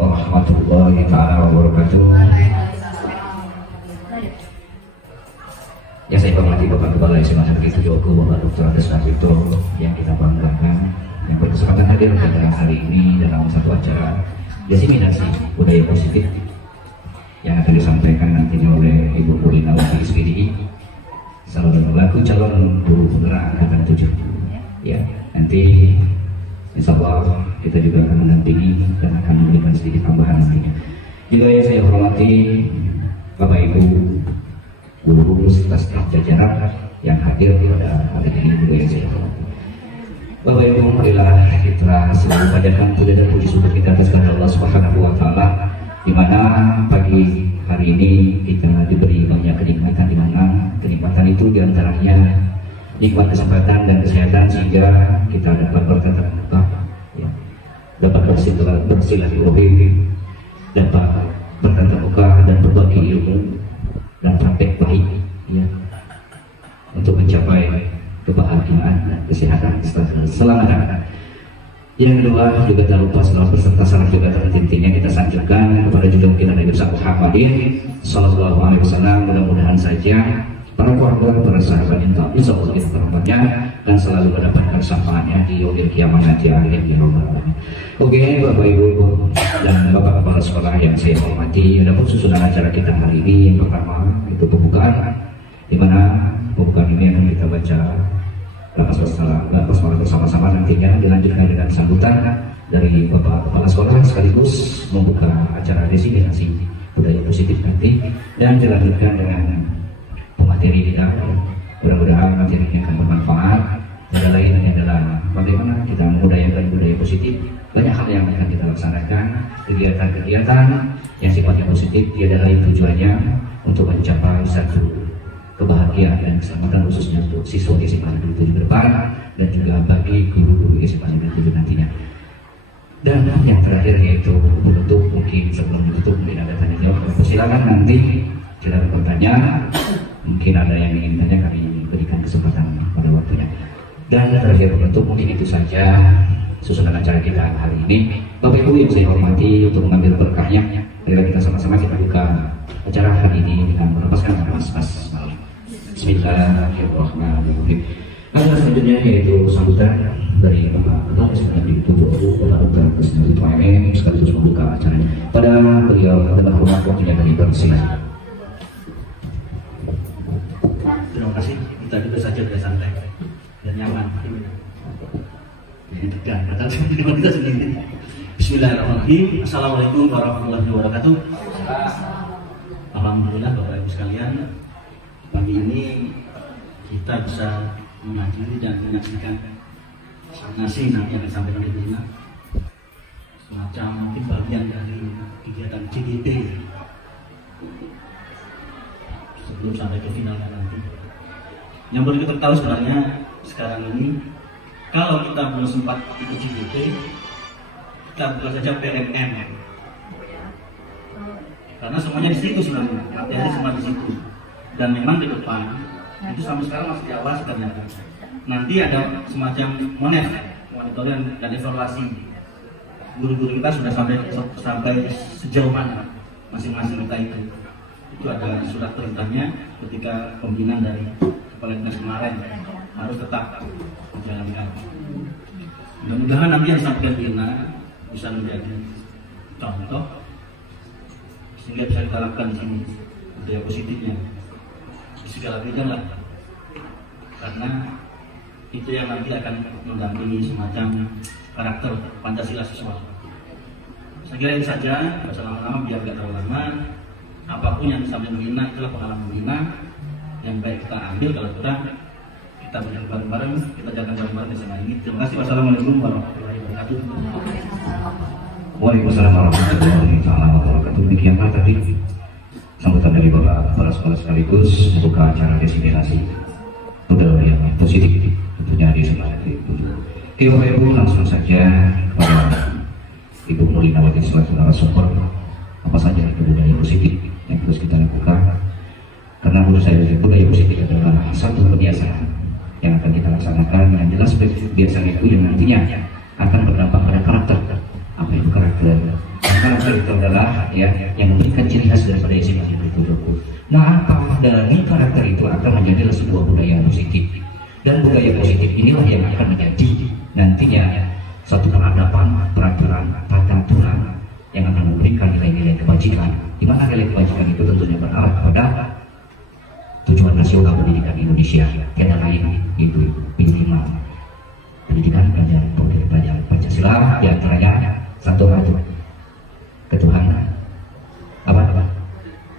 warahmatullahi taala wabarakatuh. Ya, saya hormati Bapak Kepala SMA Negeri 7 Oku, Bapak Dr. Andes Narito yang kita banggakan, yang berkesempatan hadir pada hari ini dalam satu acara diseminasi budaya positif yang akan disampaikan nantinya oleh Ibu Purina Wati SPDI selaku calon guru penggerak angkatan 7. Ya, nanti insya Allah kita juga akan mendampingi dan akan memberikan sedikit tambahan nantinya. Juga yang saya hormati Bapak Ibu guru serta staf jajaran yang hadir pada hari ini, juga yang saya hormati. Bapak Ibu, marilah kita selalu panjatkan puja dan puji syukur kita atas kepada Allah Subhanahu wa taala, di mana pagi hari ini kita diberi banyak kenikmatan, di mana kenikmatan itu diantaranya nikmat kesempatan dan kesehatan sehingga kita dapat bertatap muka, ya, dapat bersilaturahim, dapat bertatap muka dan berbagi ilmu dan praktek baik, ya, untuk mencapai kebahagiaan dan kesehatan selamanya. Yang kedua juga tak lupa selalu beserta salam juga tentunya kita sanjungkan kepada junjungan kita Nabi besar Muhammadin Sallallahu Alaihi Wasallam. Mudah-mudahan saja para keluarga, para sahabat yang tak bisa Allah kita rahmatnya dan selalu mendapatkan syafaatnya di yaumil kiamat nanti. Amin ya rabbal alamin. Oke, Bapak Ibu dan Bapak Kepala Sekolah yang saya hormati, ada susunan acara kita hari ini. Yang pertama itu pembukaan, di mana pembukaan ini akan kita baca basmalah bersama-sama, nantinya dilanjutkan dengan sambutan dari Bapak Kepala Sekolah sekaligus membuka acara diseminasi budaya positif nanti, dan dilanjutkan dengan pemateri kita. Mudah-mudahan materinya akan bermanfaat. Yang lainnya adalah bagaimana kita membudayakan budaya positif. Banyak hal yang akan kita laksanakan, kegiatan-kegiatan yang sifatnya positif tiada lain tujuannya untuk mencapai satu kebahagiaan dan keselamatan khususnya untuk siswa SMA Negeri 7 ke depan dan juga bagi guru-guru SMA Negeri 7 nantinya. Dan yang terakhir yaitu penutup, mungkin sebelum ditutup mungkin ada tanya jawab. Silakan nanti silakan bertanya, mungkin ada yang ingin tanya kami berikan kesempatan pada waktunya. Dan terakhir penutup mungkin itu saja susunan acara kita hari ini. Bapak Ibu yang saya hormati, untuk mengambil berkahnya, marilah kita sama-sama kita buka acara hari ini dengan melepaskan mas-mas. Bismillahirrahmanirrahim. Acara selanjutnya yaitu sambutan dari Bapak Kepala SMA Negeri 7 Bapak Dr. Andes Narito MM sekaligus membuka acaranya. Pada beliau adalah hormat waktunya dari bersilakan. Terima kasih. Kita duduk saja dengan santai dan nyaman. Dan kata kita sendiri. Bismillahirrahmanirrahim. Assalamualaikum warahmatullahi wabarakatuh. Alhamdulillah Bapak Ibu sekalian, pagi ini kita bisa menghadiri dan menyaksikan nasi nanti yang disampaikan di Bina, semacam mungkin bagian dari kegiatan CGT sebelum sampai ke finalnya nanti. Yang perlu kita tahu sebenarnya sekarang ini, kalau kita belum sempat ikut CGT, kita buka saja PMM, karena semuanya di situ sebenarnya, materi semua di situ. Dan memang di depan itu sampai sekarang masih di awal sebenarnya. Nanti ada semacam monitoring dan evaluasi. Guru-guru kita sudah sampai sejauh mana masing-masing kita itu. Itu ada surat perintahnya ketika pembinaan dari kepala dinas kemarin harus tetap dijalankan. Mudah-mudahan nanti yang disampaikan Bina bisa menjadi contoh sehingga bisa kita lakukan di sini. budaya positifnya di segala bidang lah, karena itu yang nanti akan mendampingi semacam karakter Pancasila siswa. Saya kira itu saja, nggak usah lama-lama biar nggak terlalu lama. Apapun yang sampai menghina itulah pengalaman menghina. Yang baik kita ambil, kalau kurang kita berjalan bareng-bareng, kita jalan bareng-bareng di sana ini. Terima kasih. Wassalamualaikum warahmatullahi wabarakatuh. Waalaikumsalam warahmatullahi wabarakatuh. Demikianlah tadi sambutan dari Bapak Kepala Sekolah sekaligus membuka acara diseminasi budaya yang positif tentunya di sekolah itu. Oke Bapak Ibu, langsung saja kepada Ibu Nurlinawati selaku narasumber, apa saja itu budaya positif yang terus kita lakukan, karena menurut saya budaya positif adalah satu kebiasaan yang akan kita laksanakan, yang jelas kebiasaan itu yang nantinya akan berdampak pada karakter. Apa itu karakter? Karakter itu adalah ya yang memberikan ciri khas daripada SMA itu. Nah, apa dari karakter itu akan menjadi sebuah budaya positif, dan budaya positif inilah yang akan menjadi nantinya satu peradaban, peraturan, tata aturan yang akan memberikan nilai-nilai kebajikan. Di mana nilai kebajikan itu tentunya berarah pada tujuan nasional pendidikan Indonesia, tiada lain itu minimal pendidikan pelajaran Pancasila, di antaranya satu ketuhanan apa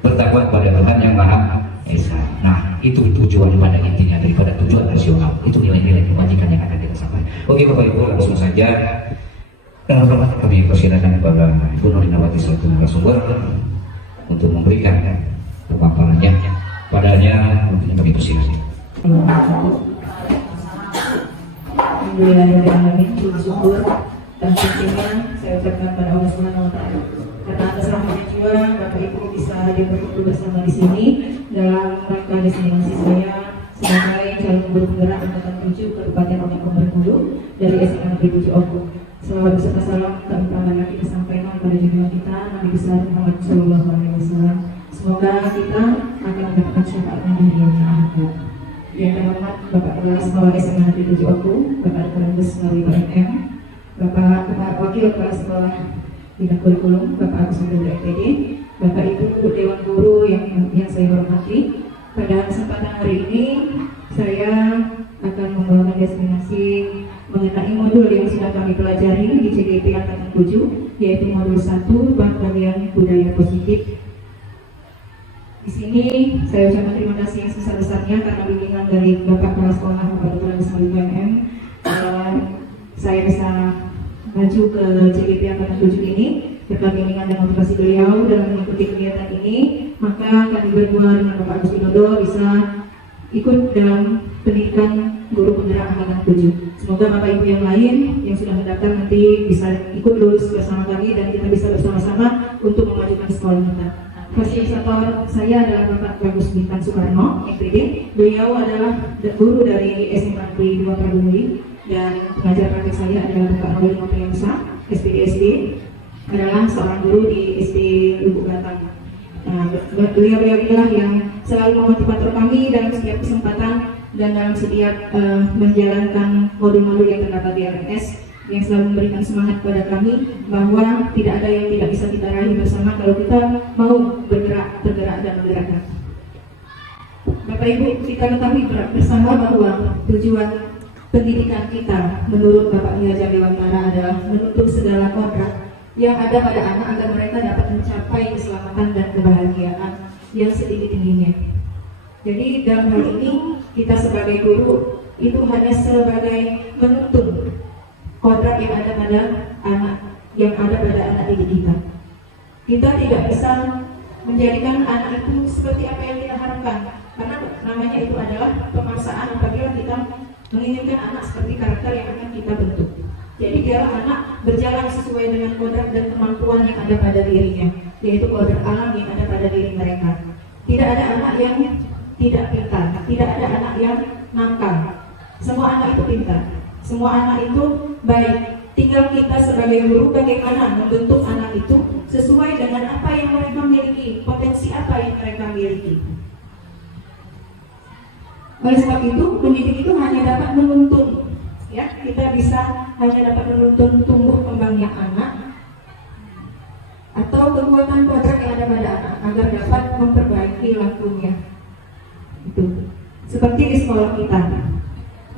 bertakwa kepada Tuhan yang Maha Esa. Nah, itu tujuan pada intinya daripada tujuan nasional, itu nilai-nilai kebajikan yang akan kita sampaikan. Oke Bapak Ibu, langsung saja kami persilakan kepada Ibu Nurlinawati selaku narasumber untuk memberikan pemaparannya padanya, untuk kami persilakan. Alhamdulillahirrahmanirrahim, bersyukur dan tentunya saya ucapkan pada Allah Subhanahu wa Ta'ala karena atas rahmatnya juga Bapak Ibu bisa hadir berkumpul bersama di sini dalam rangka diseminasi saya sebagai calon guru penggerak angkatan 7 Kabupaten Ogan Bengkulu dari SMA Negeri 7 Ogun. Selawat beserta salam kami pertama kita sampaikan kepada junjungan kita Nabi besar Muhammad Shallallahu Alaihi Wasallam. Semoga kita akan mendapatkan syafaatnya di dunia akhirat. Yang terhormat Bapak Kepala Sekolah SMA Negeri 7 Ogun, Bapak Komandan Melalui BMM, Bapak Wakil Kepala Sekolah Bidang Kurikulum, Bapak Agus Nurul FPD, Bapak Ibu Dewan Guru yang saya hormati. Pada kesempatan hari ini saya akan membawakan destinasi mengenai modul yang sudah kami pelajari di CDP Angkatan 7, yaitu modul 1 bagian budaya positif. Di sini saya ucapkan terima kasih yang sebesar-besarnya karena bimbingan dari Bapak Kepala Sekolah Bapak Tulis Melalui BMM. Saya bisa maju ke CDP Angkatan 7 ini berkat bimbingan dan motivasi beliau dalam mengikuti kegiatan ini, maka kami berdua dengan Bapak Agus Widodo bisa ikut dalam pendidikan guru penggerak Angkatan 7. Semoga Bapak Ibu yang lain yang sudah mendaftar nanti bisa ikut lulus bersama kami dan kita bisa bersama-sama untuk memajukan sekolah kita. Fasilitator saya adalah Bapak Bagus Bintan Soekarno, MPD. Beliau adalah guru dari SMA Negeri 2 Pradumuli dan pengajar praktik saya adalah Bapak Nobel Nopriansa, SPD adalah seorang guru di SD Lubuk Batang. Beliau-beliau inilah yang selalu memotivator kami dalam setiap kesempatan dan dalam setiap menjalankan modul-modul yang terdapat di RMS, yang selalu memberikan semangat kepada kami bahwa tidak ada yang tidak bisa kita raih bersama kalau kita mau tergerak dan menggerakkan. Bapak Ibu, kita ketahui bersama bahwa tujuan pendidikan kita menurut Bapak Miajar Dewantara adalah menutup segala kodrat yang ada pada anak agar mereka dapat mencapai keselamatan dan kebahagiaan yang setinggi-tingginya. Jadi dalam hal ini kita sebagai guru itu hanya sebagai menuntun kodrat yang ada pada anak, yang ada pada anak didik kita. Kita tidak bisa menjadikan anak itu seperti apa yang kita harapkan, karena namanya itu adalah pemaksaan apabila kita menginginkan anak seperti karakter yang akan kita bentuk. Jadi biarlah anak berjalan sesuai dengan kodrat dan kemampuan yang ada pada dirinya, yaitu kodrat alam yang ada pada diri mereka. Tidak ada anak yang tidak pintar, tidak ada anak yang nakal. Semua anak itu pintar, semua anak itu baik. Tinggal kita sebagai guru bagaimana membentuk anak itu sesuai dengan apa yang mereka miliki, potensi apa yang mereka miliki. Oleh sebab itu, pendidik itu hanya dapat menuntun, ya, kita bisa hanya dapat menuntun tumbuh kembangnya anak, atau atau kekuatan kodrat yang ada pada anak agar dapat memperbaiki lantungnya. Itu seperti di sekolah kita.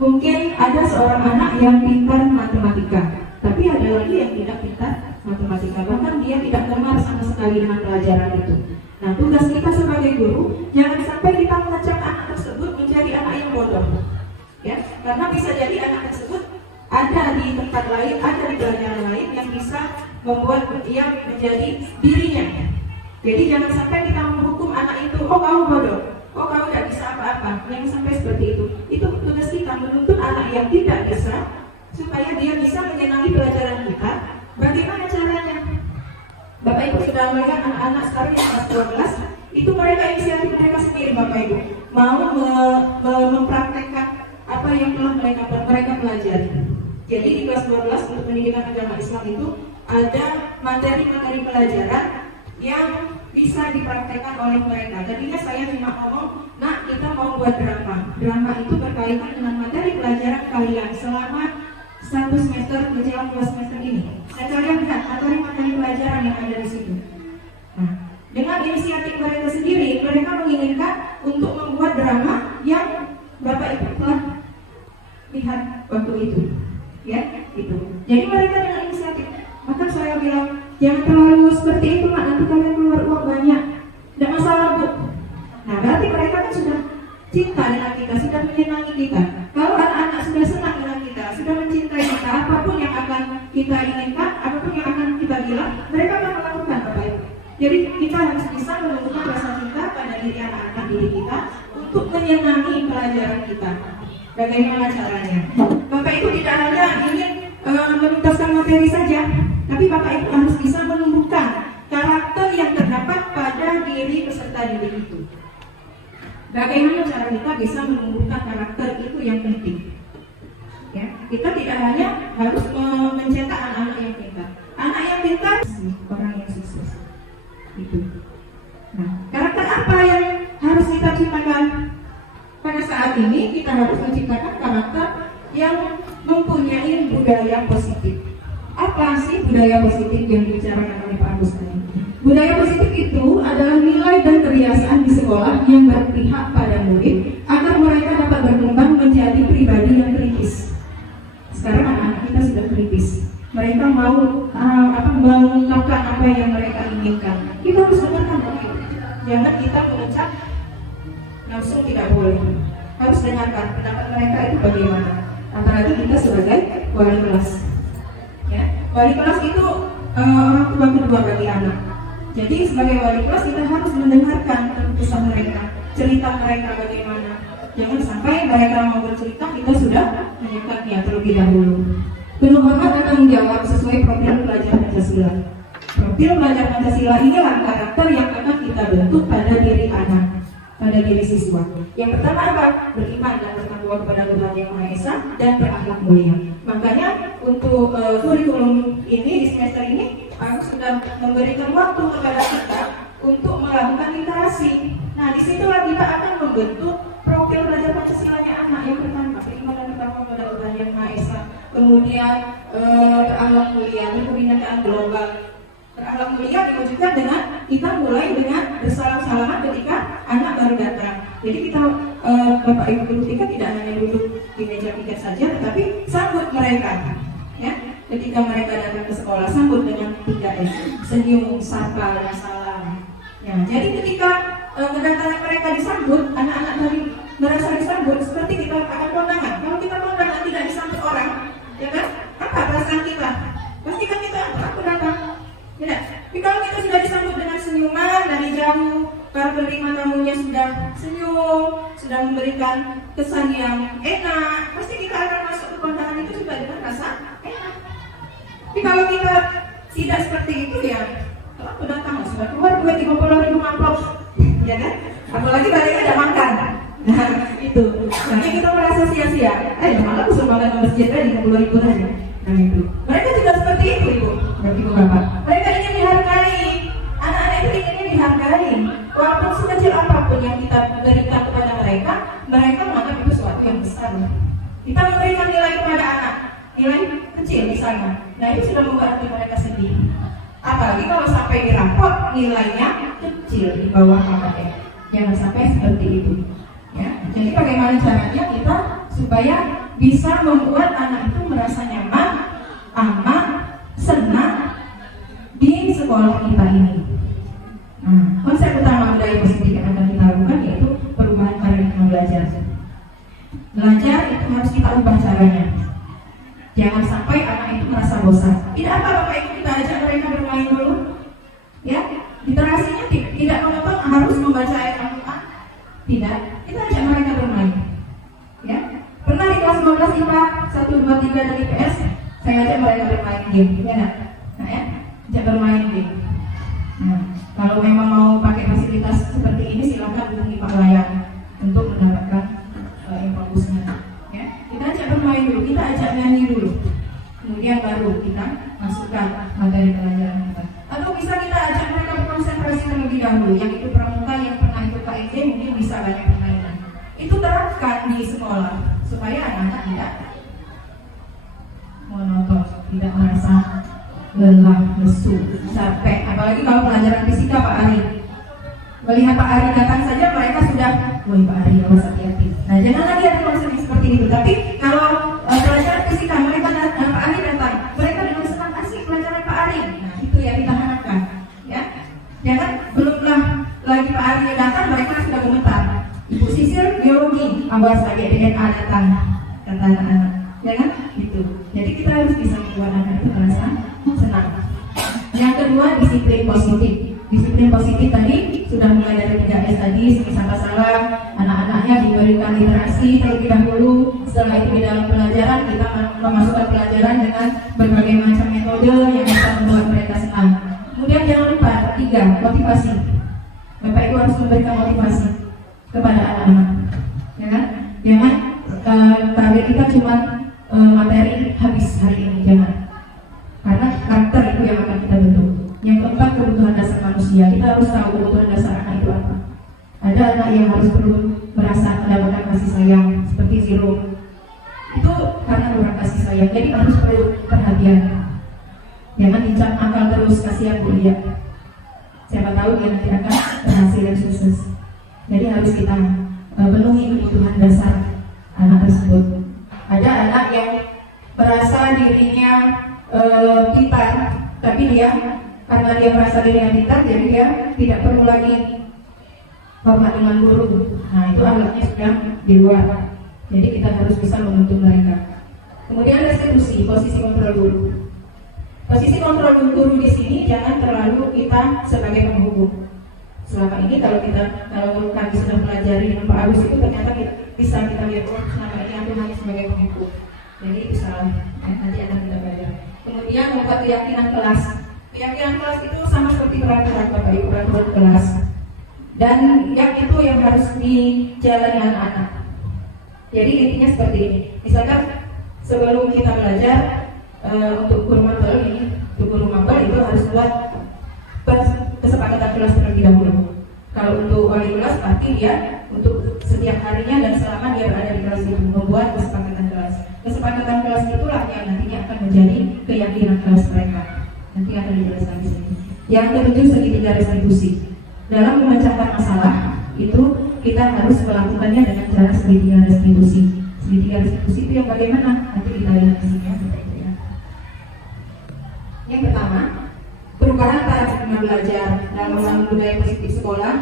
Mungkin ada seorang anak yang pintar matematika, tapi ada lagi yang tidak pintar matematika, bahkan dia tidak gemar sama sekali dengan pelajaran itu. Nah, tugas kita sebagai guru, jangan sampai kita mengajak anak tersebut menjadi anak yang bodoh, ya, karena bisa jadi anak tersebut ada di tempat lain, ada di pelajaran lain yang bisa membuat dia menjadi dirinya. Jadi jangan sampai kita menghukum anak itu, oh kamu bodoh, oh kamu tidak bisa apa-apa, jangan sampai seperti itu. Itu tugas kita, menuntut anak yang tidak bisa supaya dia bisa menyenangi pelajaran kita. Bagaimana caranya? Bapak Ibu sudah melihat anak-anak sekarang yang kelas 12, itu mereka inisiatif mereka sendiri, Bapak Ibu mau mempraktekkan apa yang telah mereka pelajari. Jadi di kelas 12 untuk pendidikan agama Islam itu ada materi-materi pelajaran yang bisa dipraktekkan oleh mereka. Tadinya saya cuma ngomong, nah kita mau buat drama. Drama itu berkaitan dengan materi pelajaran kalian selama 1 semester menjelang 2 semester ini. Dan kalian lihat materi-materi pelajaran yang ada di situ. Nah, dengan inisiatif mereka sendiri, mereka menginginkan untuk membuat drama yang Bapak Ibu telah lihat waktu itu. Ya, itu. Jadi mereka dengan inisiatif. Maka saya bilang, jangan terlalu seperti itu, Mak, nanti kalian keluar uang banyak. Tidak masalah, Bu. Nah, berarti mereka kan sudah cinta dengan kita, sudah menyenangi kita. Kalau anak-anak sudah senang dengan kita, sudah mencintai kita, apapun yang akan kita inginkan, apapun yang akan kita bilang, mereka akan melakukan, Bapak Ibu. Jadi kita harus bisa menunjukkan rasa cinta pada diri anak-anak diri kita untuk menyenangi pelajaran kita. Bagaimana caranya? Bapak Ibu tidak hanya ingin menuntaskan materi saja, tapi Bapak Ibu harus bisa menumbuhkan karakter yang terdapat pada diri peserta didik itu. Bagaimana cara kita bisa menumbuhkan karakter itu yang penting. Ya, kita tidak hanya harus mencetak anak-anak yang pintar. Anak yang pintar, orang yang sukses. Itu. Nah, karakter apa yang harus kita ciptakan? Pada saat ini kita harus menciptakan karakter yang mempunyai budaya positif. Apa sih budaya positif yang dibicarakan oleh Pak Agus tadi? Budaya positif itu adalah nilai dan kebiasaan di sekolah yang berpihak pada murid agar mereka dapat berkembang menjadi pribadi yang kritis. Sekarang anak-anak kita sudah kritis. Mereka mau mengungkapkan apa yang mereka inginkan. Kita harus dengarkan, Bapak. Jangan kita mengucap langsung, tidak boleh. Harus dengarkan pendapat mereka itu bagaimana. Apalagi kita sebagai wali kelas. Ya, wali kelas itu orang tua kedua bagi anak. Jadi sebagai wali kelas kita harus mendengarkan kisah mereka, cerita mereka bagaimana. Jangan sampai mereka mau bercerita kita sudah menyekatnya terlebih dahulu. Penuh hormat dan tanggung jawab sesuai profil pelajar Pancasila. Profil pelajar Pancasila inilah karakter yang akan kita bentuk pada diri anak, pada diri siswa. Yang pertama apa? Beriman dan bertakwa kepada Tuhan Yang Maha Esa dan berakhlak mulia. Makanya untuk kurikulum ini di semester ini aku sudah memberikan waktu kepada kita untuk melakukan literasi. Nah, disitulah kita akan membentuk profil pelajar Pancasila-nya anak. Yang pertama, beriman dan bertakwa kepada Tuhan Yang Maha Esa. Kemudian berakhlak mulia, berkebinekaan global. Berakhlak mulia diwujudkan dengan kita mulai dengan bersalam-salaman ketika anak baru datang. Jadi kita Bapak Ibu guru kita tidak hanya duduk di meja piket saja, tetapi sambut mereka. Ya, ketika mereka datang ke sekolah, sambut dengan 3S, senyum, sapa, dan salam. Ya, jadi ketika kedatangan mereka disambut, anak-anak tadi merasa disambut seperti kita akan kondangan. Kalau kita kondangan tidak disambut orang, ya kan? Apa perasaan kita? Pasti kan kita aku datang. Tidak. Tapi kalau kita sudah disambut dengan senyuman dari jauh, para penerima tamunya sudah senyum, sudah memberikan kesan yang enak, pasti kita akan masuk ke kondangan itu juga dengan rasa enak. Tapi kalau kita tidak seperti itu, ya kalau aku datang sudah keluar duit 50.000 amplop, ya kan? Apalagi baliknya ada makan. Nah itu, nanti kita merasa sia-sia. Malah aku suruh makan ke masjid 50.000 aja. Nah itu, mereka juga seperti itu, Ibu. Ibu Bapak. Mereka ingin dihargai. Anak-anak itu inginnya dihargai. Walaupun sekecil apapun yang kita berikan kepada mereka, mereka menganggap itu sesuatu yang besar. Kita memberikan nilai kepada anak, nilai kecil misalnya. Nah itu sudah membuat hati mereka sedih. Apalagi kalau sampai dirapot nilainya kecil di bawah KKM. Jangan sampai seperti itu. Ya, jadi bagaimana caranya kita supaya bisa membuat anak itu merasa nyaman, aman, senang di sekolah kita ini. Nah, konsep utama budaya positif yang akan kita lakukan yaitu perubahan paradigma belajar. Belajar itu harus kita ubah caranya. Jangan sampai anak itu merasa bosan. Tidak apa Bapak Ibu kita ajak mereka bermain dulu. Ya, literasinya tidak menuntut harus membaca ayat Al-Quran. Tidak, kita ajak mereka bermain. Ya, pernah di kelas 12 IPA 1, 2, 3 dan IPS saya ajak mereka bermain game, ya kan? Nah ya, ajak bermain game. Nah, kalau memang mau pakai fasilitas seperti ini silakan hubungi Pak Layan untuk mendapatkan infobusnya. Ya, kita ajak bermain dulu, kita ajak nyanyi dulu, kemudian baru kita masukkan materi pelajaran kita. Atau bisa kita ajak mereka berkonsentrasi terlebih dahulu, yang itu pramuka, yang pernah itu KID mungkin bisa banyak permainan. Itu terapkan di sekolah supaya anak-anak tidak monoton, tidak merasa lelah, lesu, capek. Apalagi kalau pelajaran fisika Pak Ari, melihat Pak Ari datang saja mereka sudah, woi Pak Ari harus hati-hati. Nah jangan lagi ada konsep seperti itu. Tapi kalau pelajaran fisika mereka datang, Pak Ari datang, mereka dengan senang asik pelajaran Pak Ari. Nah itu yang kita harapkan. Ya, jangan belumlah lagi Pak Ari datang mereka sudah gemetar. Ibu Sisil biologi, awas lagi DNA datang, kata anak-anak. Ya kan? Gitu. Jadi kita harus bisa membuat anak itu merasa senang. Yang kedua, disiplin positif. Disiplin positif tadi sudah mulai dari 3S tadi, sapa salam, anak-anaknya diberikan literasi terlebih dahulu. Setelah itu di dalam pelajaran kita memasukkan pelajaran dengan berbagai macam metode yang bisa membuat mereka senang. Kemudian jangan lupa 3, motivasi. Bapak Ibu harus memberikan motivasi kepada anak-anak. Ya kan? Jangan target kita cuma materi habis hari ini, jangan. Karena karakter itu yang akan kita bentuk. Yang keempat, kebutuhan dasar manusia. Kita harus tahu kebutuhan dasar anak itu apa. Ada anak yang harus perlu merasa mendapatkan kasih sayang, seperti Zero. Itu karena kurang kasih sayang, jadi harus perlu perhatian. Jangan dicap akal terus, kasihan Bu Lia. Siapa tahu dia nanti akan berhasil dan sukses. Jadi harus kita penuhi kebutuhan dasar anak tersebut. Ada anak yang merasa dirinya pintar, tapi dia karena dia merasa dirinya pintar, jadi dia tidak perlu lagi hormat dengan guru. Nah itu anaknya sudah di luar. Jadi kita harus bisa membantu mereka. Kemudian restitusi, posisi kontrol guru. Posisi kontrol guru di sini jangan terlalu kita sebagai penghukum. Selama ini kalau kami sudah pelajari dengan Pak Agus itu ternyata bisa kita lihat selama ini aku hanya sebagai penghukum. Jadi itu salah. Nanti akan kita belajar. Kemudian membuat keyakinan kelas. Keyakinan kelas itu sama seperti peraturan Bapak Ibu, peraturan kelas. Dan yang itu yang harus dijalani anak-anak. Jadi intinya seperti ini. Misalkan sebelum kita belajar untuk guru mapel ini, untuk guru mapel itu harus buat kesepakatan kelas terlebih dahulu. Kalau untuk wali kelas pasti dia untuk setiap harinya dan selama dia berada di kelas itu membuat kesepakatan kelas. Kesepakatan kelas itulah yang nantinya akan menjadi keyakinan kelas mereka. Nanti akan dijelaskan di sini. Yang ketujuh, segitiga restitusi. Dalam memecahkan masalah itu kita harus melakukannya dengan cara segitiga restitusi. Segitiga restitusi itu yang bagaimana? Nanti kita lihat di sini ya. Yang pertama, perubahan paradigma belajar dalam membangun budaya positif sekolah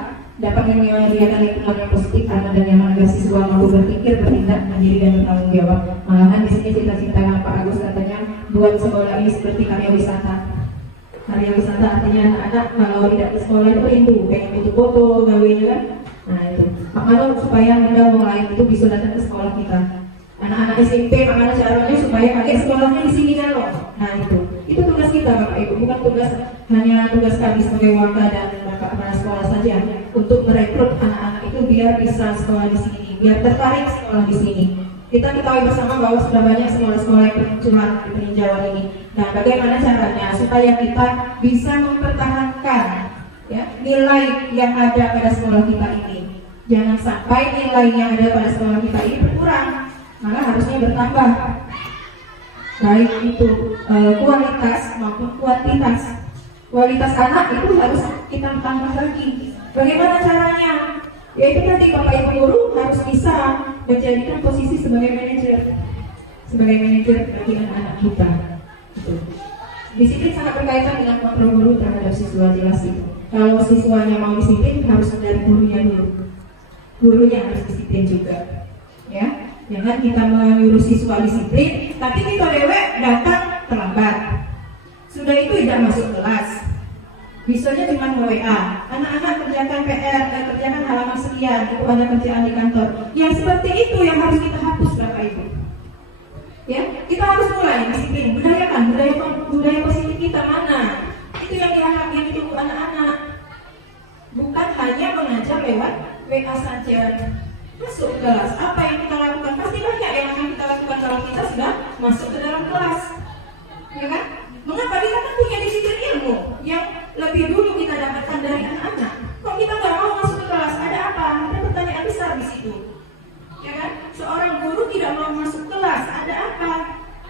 dapat menyediakan lingkungan yang positif, aman dan nyaman agar siswa mampu berpikir, bertindak, mandiri dan bertanggung jawab. Malahan di sini cita-cita Pak Agus katanya buat sekolah ini seperti karya wisata. Karya wisata artinya anak-anak kalau tidak ke sekolah itu rindu, pengen foto-foto, gawe kan. Nah itu. Pak Mano supaya kita orang lain itu bisa datang ke sekolah kita. Anak-anak SMP, Pak Mano caranya supaya kakek sekolahnya di sini kan loh. Nah itu tugas kita Bapak Ibu, bukan hanya tugas kami sebagai wakil dan kepala sekolah saja untuk merekrut anak-anak itu biar bisa sekolah di sini, biar tertarik sekolah di sini. Kita ketahui bersama bahwa sudah banyak sekolah-sekolah yang bermunculan di peninjauan ini. Nah, bagaimana caranya supaya kita bisa mempertahankan ya, nilai yang ada pada sekolah kita ini? Jangan sampai nilai yang ada pada sekolah kita ini berkurang, malah harusnya bertambah. Baik itu kualitas maupun kuantitas. Kualitas anak itu harus kita tambah lagi. Bagaimana caranya? Yaitu tadi Bapak Ibu guru harus bisa menjadikan posisi sebagai manajer bagi anak-anak kita. Gitu. Disiplin sangat berkaitan dengan kontrol guru terhadap siswa, jelas itu. Kalau siswanya mau disiplin harus dari gurunya dulu. Gurunya harus disiplin juga. Ya, jangan kita menyuruh siswa disiplin, tapi kita dewek datang terlambat. Sudah itu tidak masuk kelas. Bisanya cuma WA. Anak-anak kerjakan PR dan kerjakan halaman sekian, itu ada kerjaan di kantor. Yang seperti itu yang harus kita hapus, Bapak Ibu. Ya, kita harus mulai disiplin, budaya positif kita mana? Itu yang diharapkan itu anak-anak. Bukan hanya mengajar lewat WA saja. Masuk ke kelas, apa yang kita lakukan? Pasti banyak yang akan kita lakukan kalau kita sudah masuk ke dalam kelas. Ya kan? Mengapa kita kan punya disiplin ilmu yang lebih dulu kita dapatkan dari anak-anak? Kok kita nggak mau masuk ke kelas? Ada apa? Ada pertanyaan besar di situ. Ya kan? Seorang guru tidak mau masuk kelas, ada apa?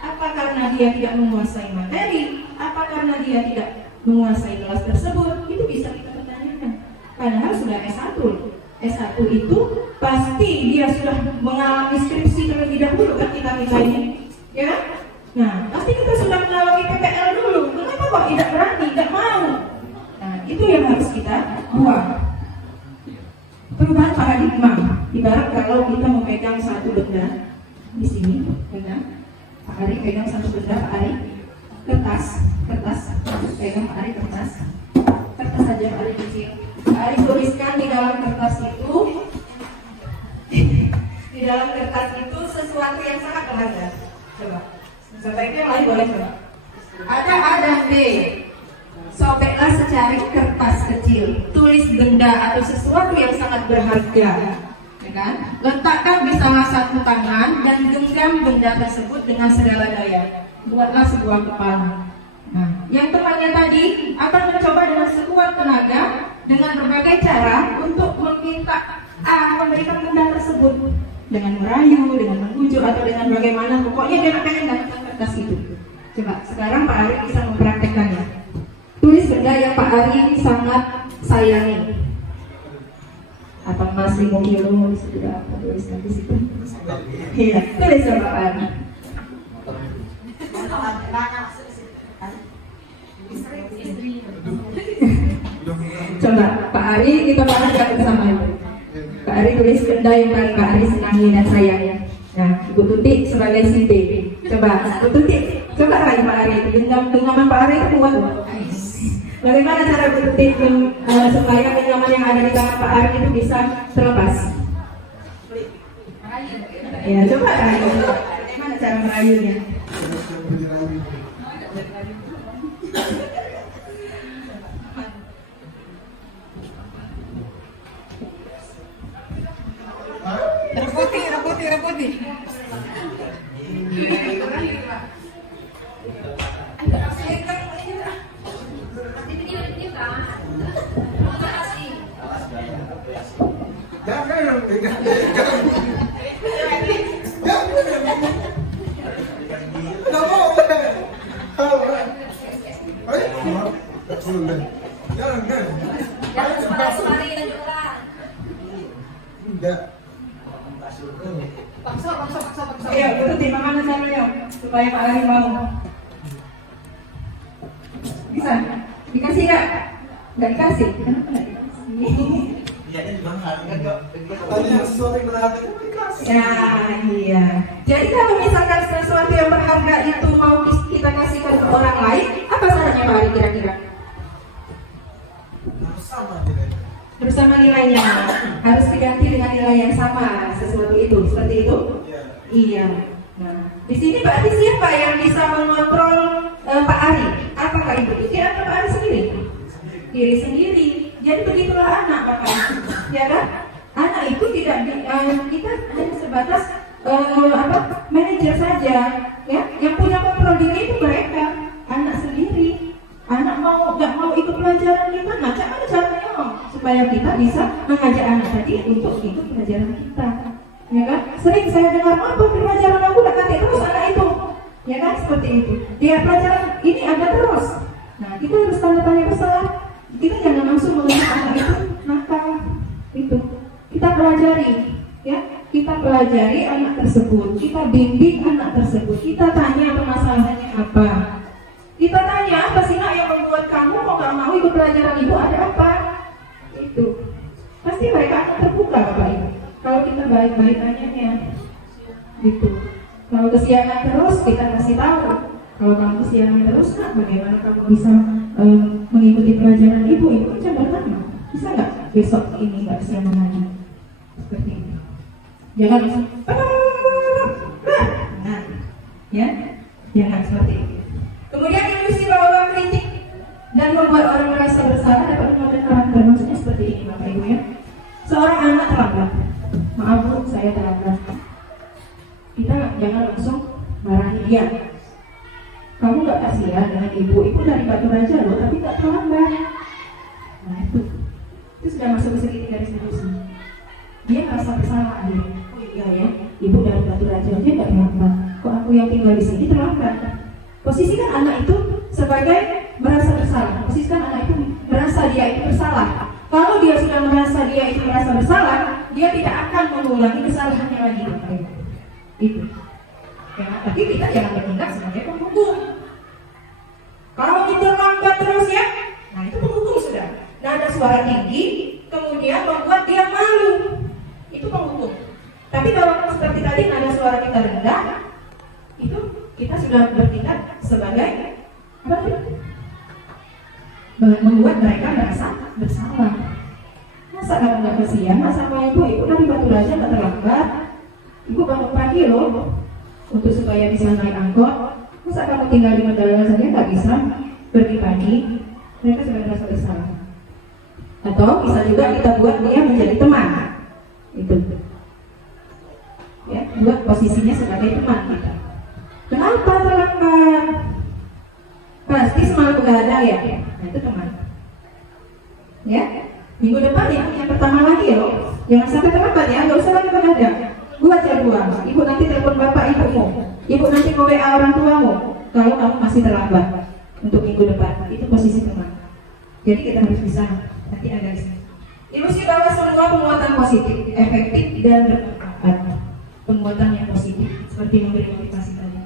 Apa karena dia tidak menguasai materi? Apa karena dia tidak menguasai kelas tersebut? Itu bisa kita pertanyakan. Padahal sudah S1. S1 itu pasti dia sudah mengalami skripsi terlebih dahulu kan kita minta ini. Ya kan? Nah, pasti kita sudah mengalami PPL dulu. Kenapa kok tidak berani, tidak mau? Nah, itu yang harus kita buang. Perubahan paradigma. Ibarat kalau kita memegang satu benda di sini, benda. Pak Ari pegang satu benda, Pak Ari kertas, pegang Pak Ari kertas saja Pak Ari kecil. Pak Ari tuliskan di dalam kertas itu, di dalam kertas itu sesuatu yang sangat berharga. Coba. Sebaiknya yang lain boleh coba. Ada A dan B. Sobeklah secari kertas kecil, tulis benda atau sesuatu yang sangat berharga, ya kan? Letakkan di salah satu tangan dan genggam benda tersebut dengan segala daya. Buatlah sebuah kepala. Nah, yang temannya tadi akan mencoba dengan sekuat tenaga dengan berbagai cara untuk meminta A memberikan benda tersebut dengan merayu, dengan membujuk atau dengan bagaimana. Pokoknya dia pengen dapatkan kertas itu. Coba sekarang Pak Ari bisa mempraktekannya. Tulis benda yang Pak Ari sangat sayangi. Apa Mas 5 kilo sudah apa tuliskan di situ? Iya, tulis sama Pak Ari. Coba Pak Ari kita bahas bersama Ibu. Pak Ari tulis benda yang paling Pak Ari senangi dan sayangi. Nah, Ibu Tuti sebagai si B. Coba Ibu Tuti, coba lagi Pak Ari. Genggaman Pak Ari itu kuat. Bagaimana cara Ibu Tuti supaya genggaman yang ada di tangan Pak Ari itu bisa terlepas? Ya, coba Ari. Bagaimana cara merayunya? Reputi. Paksa. Ya, itu timbangan caranya supaya Pak Ari mau. Bisa? Dikasih nggak? Nggak dikasih? Kenapa nggak dikasih? Ya, iya. Jadi kalau misalkan sesuatu yang berharga itu mau kita kasihkan ke orang lain, apa sarannya Pak Ari kira-kira? Bersama nilainya harus diganti dengan nilai yang sama sesuatu itu, seperti itu. Iya. Nah, di sini berarti siapa yang bisa mengontrol Pak Ari? Apakah Ibu Tuti atau Pak Ari sendiri? Diri sendiri. Jadi begitulah anak, Bapak. Ya kan? Anak itu tidak kita hanya sebatas manajer saja, ya. Yang punya kontrol diri itu mereka, anak sendiri. Anak nggak mau ikut pelajaran gimana? Cara caranya supaya kita bisa mengajak anak tadi untuk ikut pelajaran kita, ya kan? Sering saya dengar apa pelajaran aku udah ganti terus anak itu, ya kan? Seperti itu. Dia pelajaran ini ada terus, Nah, kita harus tanda tanya besar. Kita jangan langsung melihat anak itu nakal. Itu kita pelajari, ya. Kita pelajari anak tersebut. Kita bimbing anak tersebut. Kita tanya permasalahannya apa. Kita tanya apa sih nak yang membuat kamu kok nggak mau ikut pelajaran ibu, ada apa? Itu pasti mereka akan terbuka Bapak Ibu. Kalau kita baik-baik nanyanya, gitu. Kalau kesiangan terus kita kasih tahu. Kalau kamu kesiangan terus, nak bagaimana kamu bisa mengikuti pelajaran ibu? Ibu kan jam berapa? Bisa nggak besok ini nggak kesiangan lagi? Seperti ini. Jangan langsung, nah, ya, jangan seperti itu. Kemudian ilusi bahwa orang kritik dan membuat orang merasa bersalah dapat membuat karakter. Maksudnya seperti ini Bapak Ibu ya. Seorang anak terlambat, maaf Bu, saya terlambat. Kita jangan langsung marahi dia. Kamu nggak kasihan dengan ibu dari Batu Raja loh, tapi nggak terlambat. Nah itu sudah masuk ke segitiga garis ilusi. Dia merasa bersalah akhirnya. Oh iya ya, ibu dari Batu Raja aja nggak terlambat. Kok aku yang tinggal di sini terlambat? Posisikan anak itu sebagai merasa bersalah. Posisikan anak itu merasa dia itu bersalah. Kalau dia sudah merasa dia itu merasa bersalah, dia tidak akan mengulangi kesalahannya lagi. Itu. Ya, tapi kita jangan bertindak sebagai penghukum. Kalau kita lambat terus ya, nah itu penghukum sudah. Nada suara tinggi, kemudian membuat dia malu. Itu penghukum. Tapi kalau seperti tadi nada suara kita rendah, itu kita sudah bertindak sebagai apa itu? Membuat mereka merasa bersalah. Masa kamu nggak kasihan? Masa sama ibu dari Batu Raja nggak terlambat? Ibu bangun pagi loh untuk supaya bisa naik angkot. Masa kamu tinggal di Mandala saja nggak bisa pergi pagi? Mereka sudah merasa bersalah. Atau bisa juga kita buat dia menjadi teman. Itu. Ya, buat posisinya sebagai teman kita. Kenapa terlambat? Pasti semalam begadang ya. Nah itu teman. Ya, minggu depan ya, yang pertama lagi loh. Jangan sampai terlambat ya, nggak usah lagi begadang. Buat jadwal. Ibu nanti telepon bapak ibumu. Ibu nanti mau WA orang tuamu. Kalau kamu masih terlambat untuk minggu depan, itu posisi teman. Jadi kita harus bisa nanti ada di sini. Ilusi bahwa semua penguatan positif, efektif dan bermanfaat. Penguatan yang positif seperti memberi motivasi tadi.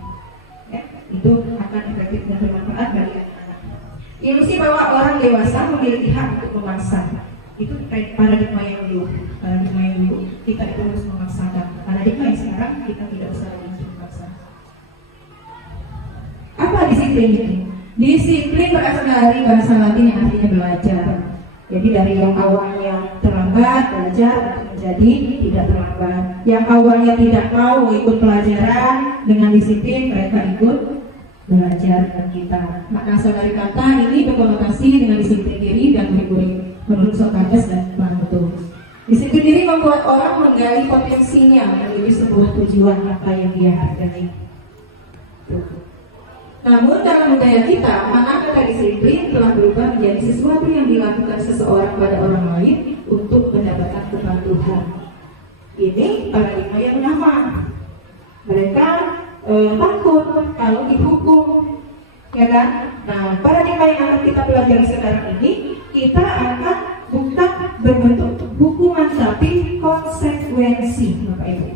Ya, itu akan efektif dan bermanfaat bagi anak-anak. Ilusi bahwa orang dewasa memiliki hak untuk memaksa. Itu paradigma yang dulu. Paradigma yang dulu kita itu harus memaksakan. Paradigma yang sekarang kita tidak usah lagi memaksa. Apa disiplin ini? Disiplin berasal dari bahasa Latin yang artinya belajar. Jadi dari yang awalnya terlambat belajar menjadi tidak terlambat. Yang awalnya tidak mau ikut pelajaran dengan disiplin mereka ikut belajar dengan kita. Maka saudari kata ini berkonotasi dengan disiplin diri dan murid-murid menurut Sokrates dan Plato. Disiplin diri membuat orang menggali potensinya menuju sebuah tujuan apa yang dia hargai. Namun dalam budaya kita, mana kata disiplin telah berubah menjadi sesuatu yang dilakukan seseorang pada orang lain untuk mendapatkan kepatuhan. Ini paradigma yang lama. Mereka takut kalau dihukum, ya kan? Nah, paradigma yang akan kita pelajari sekarang ini, kita akan bukan berbentuk hukuman tapi konsekuensi, Bapak Ibu.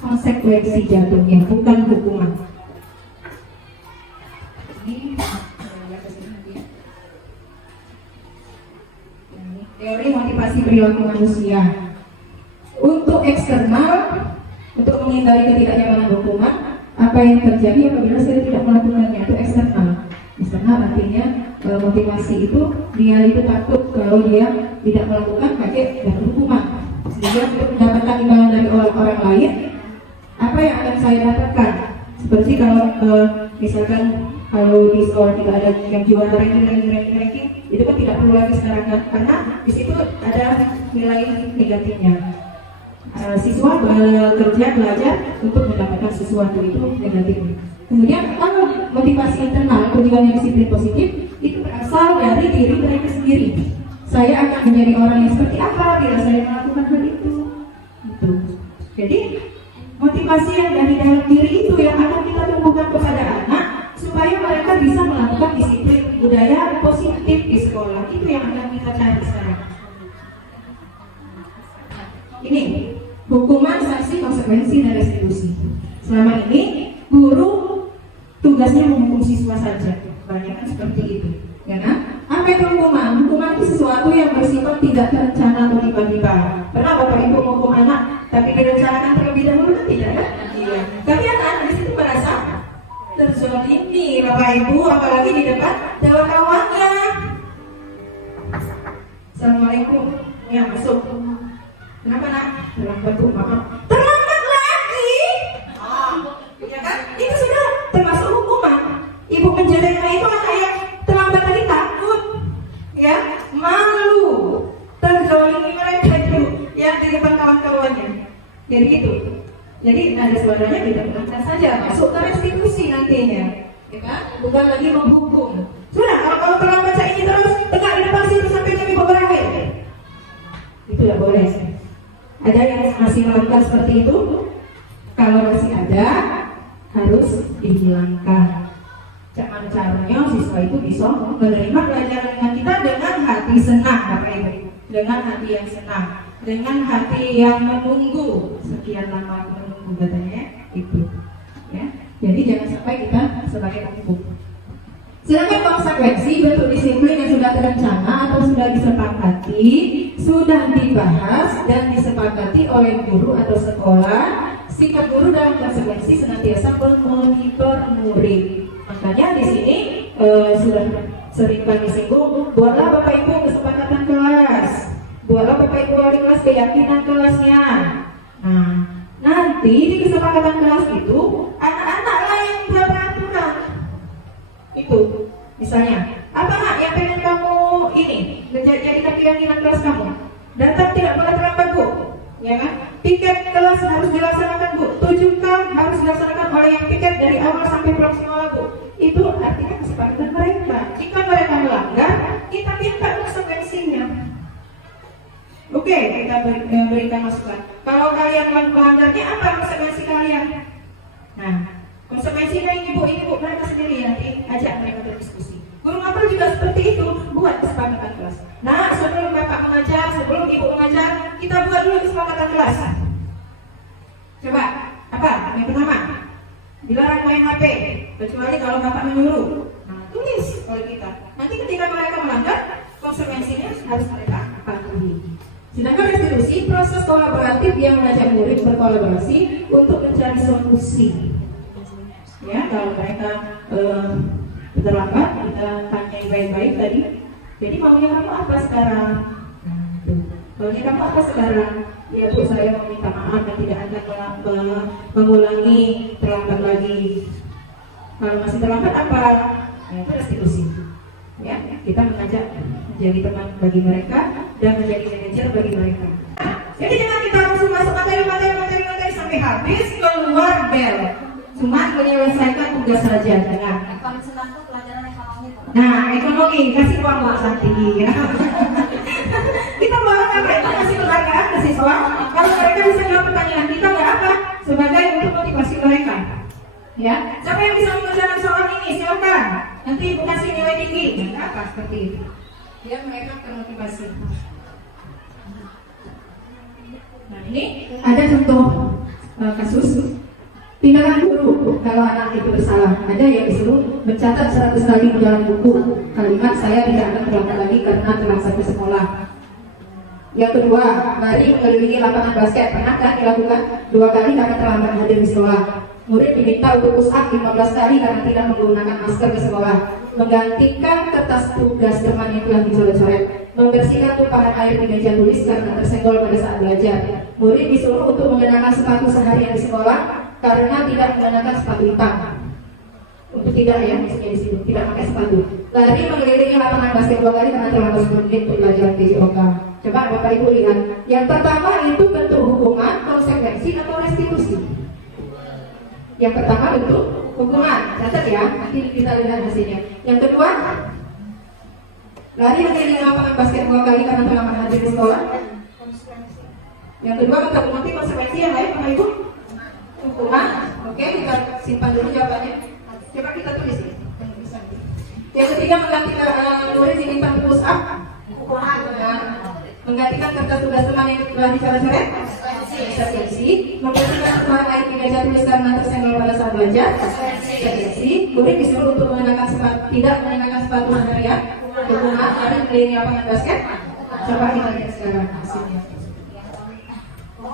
Konsekuensi jatuhnya, bukan hukuman. Ini teori motivasi perilaku manusia. Untuk eksternal, untuk menghindari ketidaknyamanan hukuman, apa yang terjadi apabila saya tidak melakukannya itu eksternal. Eksternal artinya motivasi itu dia itu takut kalau dia tidak melakukan pakai dan hukuman. Sehingga untuk mendapatkan imbalan dari orang lain, apa yang akan saya dapatkan? Seperti kalau misalkan kalau di sekolah kita ada yang juara ranking, itu kan tidak perlu lagi sekarang karena di situ ada nilai negatifnya. Siswa bekerja belajar untuk mendapatkan sesuatu itu negatif. Kemudian kalau motivasi internal tujuannya disiplin positif itu berasal dari diri mereka sendiri. Saya akan menjadi orang yang seperti apa bila saya melakukan hal itu. Gitu. Jadi motivasi yang dari dalam diri itu yang akan kita tumbuhkan kepada anak supaya mereka bisa melakukan disiplin ini hukuman, sanksi, konsekuensi, dan restitusi. Selama ini guru tugasnya menghukum siswa saja, banyak kan seperti itu, ya kan? Apa itu hukuman? Hukuman itu sesuatu yang bersifat tidak terencana atau tiba-tiba. Pernah Bapak Ibu menghukum anak, tapi direncanakan terlebih dahulu kan tidak kan? Iya. Tapi anak di situ merasa terzolimi Bapak Ibu, apalagi di depan kawan-kawannya. Assalamualaikum, ya masuk. Kenapa nak? Terlambat tuh, maaf. Terlambat lagi? Ya kan? Itu sudah termasuk hukuman. Ibu penjara itu anak yang terlambat tadi takut, ya, malu, terzolimi mereka itu yang di depan kawan-kawannya. Jadi itu. Jadi ada saudaranya tidak benar saja masuk ke restitusi nantinya, ya kan? Bukan lagi menghukum. Sudah, kalau terlambat saya ini terus tegak di depan situ sampai kami berakhir, itu tidak boleh. Ada yang masih melakukan seperti itu? Kalau masih ada, harus dihilangkan. Caranya siswa itu bisa menerima pelajaran dengan kita dengan hati senang, Bapak Ibu, dengan hati yang senang, dengan hati yang menunggu, sekian lama menunggu katanya itu, ya. Jadi jangan sampai kita sebagai hukum. Sedangkan konsekuensi bentuk disiplin yang sudah terencana atau sudah disepakati, sudah dibahas dan disepakati oleh guru atau sekolah. Sikap guru dalam konsekuensi senantiasa memonitor murid. Makanya di sini sudah sering kami singgung, buatlah Bapak Ibu kesepakatan kelas, buatlah Bapak Ibu wali kelas keyakinan kelasnya. Nah, nanti di kesepakatan kelas itu anak-anaklah yang buat peraturan. Itu, misalnya, apa nak yang pengen kamu ini menjadikan keyakinan kelas kamu? Datang tidak boleh terlambat Bu, ya kan? Piket kelas harus dilaksanakan Bu, 7K harus dilaksanakan oleh yang piket dari awal sampai maksimal Bu. Itu artinya kesepakatan mereka. Jika mereka melanggar, kita minta konsekuensinya. Oke, kita berikan masukan. Kalau kalian melanggarnya, apa konsekuensi kalian? Nah, konsekuensinya ini Bu, mereka sendiri nanti ajak mereka berdiskusi. Guru ngapel juga seperti itu, buat kesepakatan kelas. Nah, sebelum Bapak mengajar, sebelum Ibu mengajar, kita buat dulu kesepakatan kelas. Coba, apa? Yang pertama, dilarang main HP, kecuali kalau Bapak menyuruh. Nah, tulis oleh kita. Nanti ketika mereka melanggar, konsekuensinya harus mereka patuhi. Sedangkan restitusi, proses kolaboratif yang mengajak murid berkolaborasi untuk mencari solusi. Ya, kalau mereka terlambat, kita tanyai baik-baik tadi. Jadi maunya kamu apa sekarang? Maunya kamu apa sekarang? Ya Bu, saya meminta maaf dan tidak akan mengulangi terlambat lagi. Kalau masih terlambat apa? Ya, itu restitusi. Ya, kita mengajak menjadi teman bagi mereka dan menjadi manajer bagi mereka. Jadi jangan kita langsung masuk materi sampai habis keluar bel. Cuma menyelesaikan tugas saja, jangan. Nah, ekonomi kasih uang buat Santi. Kita bawakan mereka kasih penghargaan ke siswa. Kalau mereka bisa jawab pertanyaan kita nggak apa, sebagai untuk motivasi mereka. Ya, siapa yang bisa mengerjakan soal ini silakan. Nanti Ibu kasih nilai tinggi. Nggak apa seperti itu. Ya, mereka termotivasi. Nah, ini ada contoh kasus tindakan guru kalau anak itu bersalah. Ada yang disuruh mencatat 100 kali di dalam buku kalimat saya tidak akan terlambat lagi karena telah sampai sekolah. Yang kedua, lari mengelilingi lapangan basket. Pernah kan dilakukan 2 kali karena terlambat hadir di sekolah. Murid diminta untuk push up 15 kali karena tidak menggunakan masker di sekolah. Menggantikan kertas tugas teman yang telah dicoret-coret. Membersihkan tumpahan air di meja tulis karena tersenggol pada saat belajar. Murid disuruh untuk mengenakan sepatu seharian di sekolah karena tidak menggunakan sepatu hitam. Untuk tidak ya, misalnya di sini tidak pakai sepatu. Lari mengelilingi lapangan basket 2 kali karena terlambat 10 menit untuk belajar PJOK. Coba Bapak Ibu lihat. Yang pertama itu bentuk hukuman, konsekuensi atau restitusi. Yang pertama bentuk hukuman, catat ya. Nanti kita lihat hasilnya. Yang kedua, lari mengelilingi lapangan basket 2 kali karena terlambat hadir di sekolah. Yang kedua bentuk nanti konsekuensi yang lain Bapak Ibu. Hukuman, oke, kita simpan dulu jawabannya. Coba kita tulis ini. Yang ketiga mengganti murid diminta push up. Hukuman. Menggantikan kertas tugas teman yang telah dicoret-coret? Konsekuensi. Membersihkan semak air di meja tulis karena tersenggol pada saat belajar? Konsekuensi. Murid disuruh untuk tidak mengenakan sepatu handaria? Hukuman dari keliling lapangan basket? Coba kita lihat sekarang hasilnya.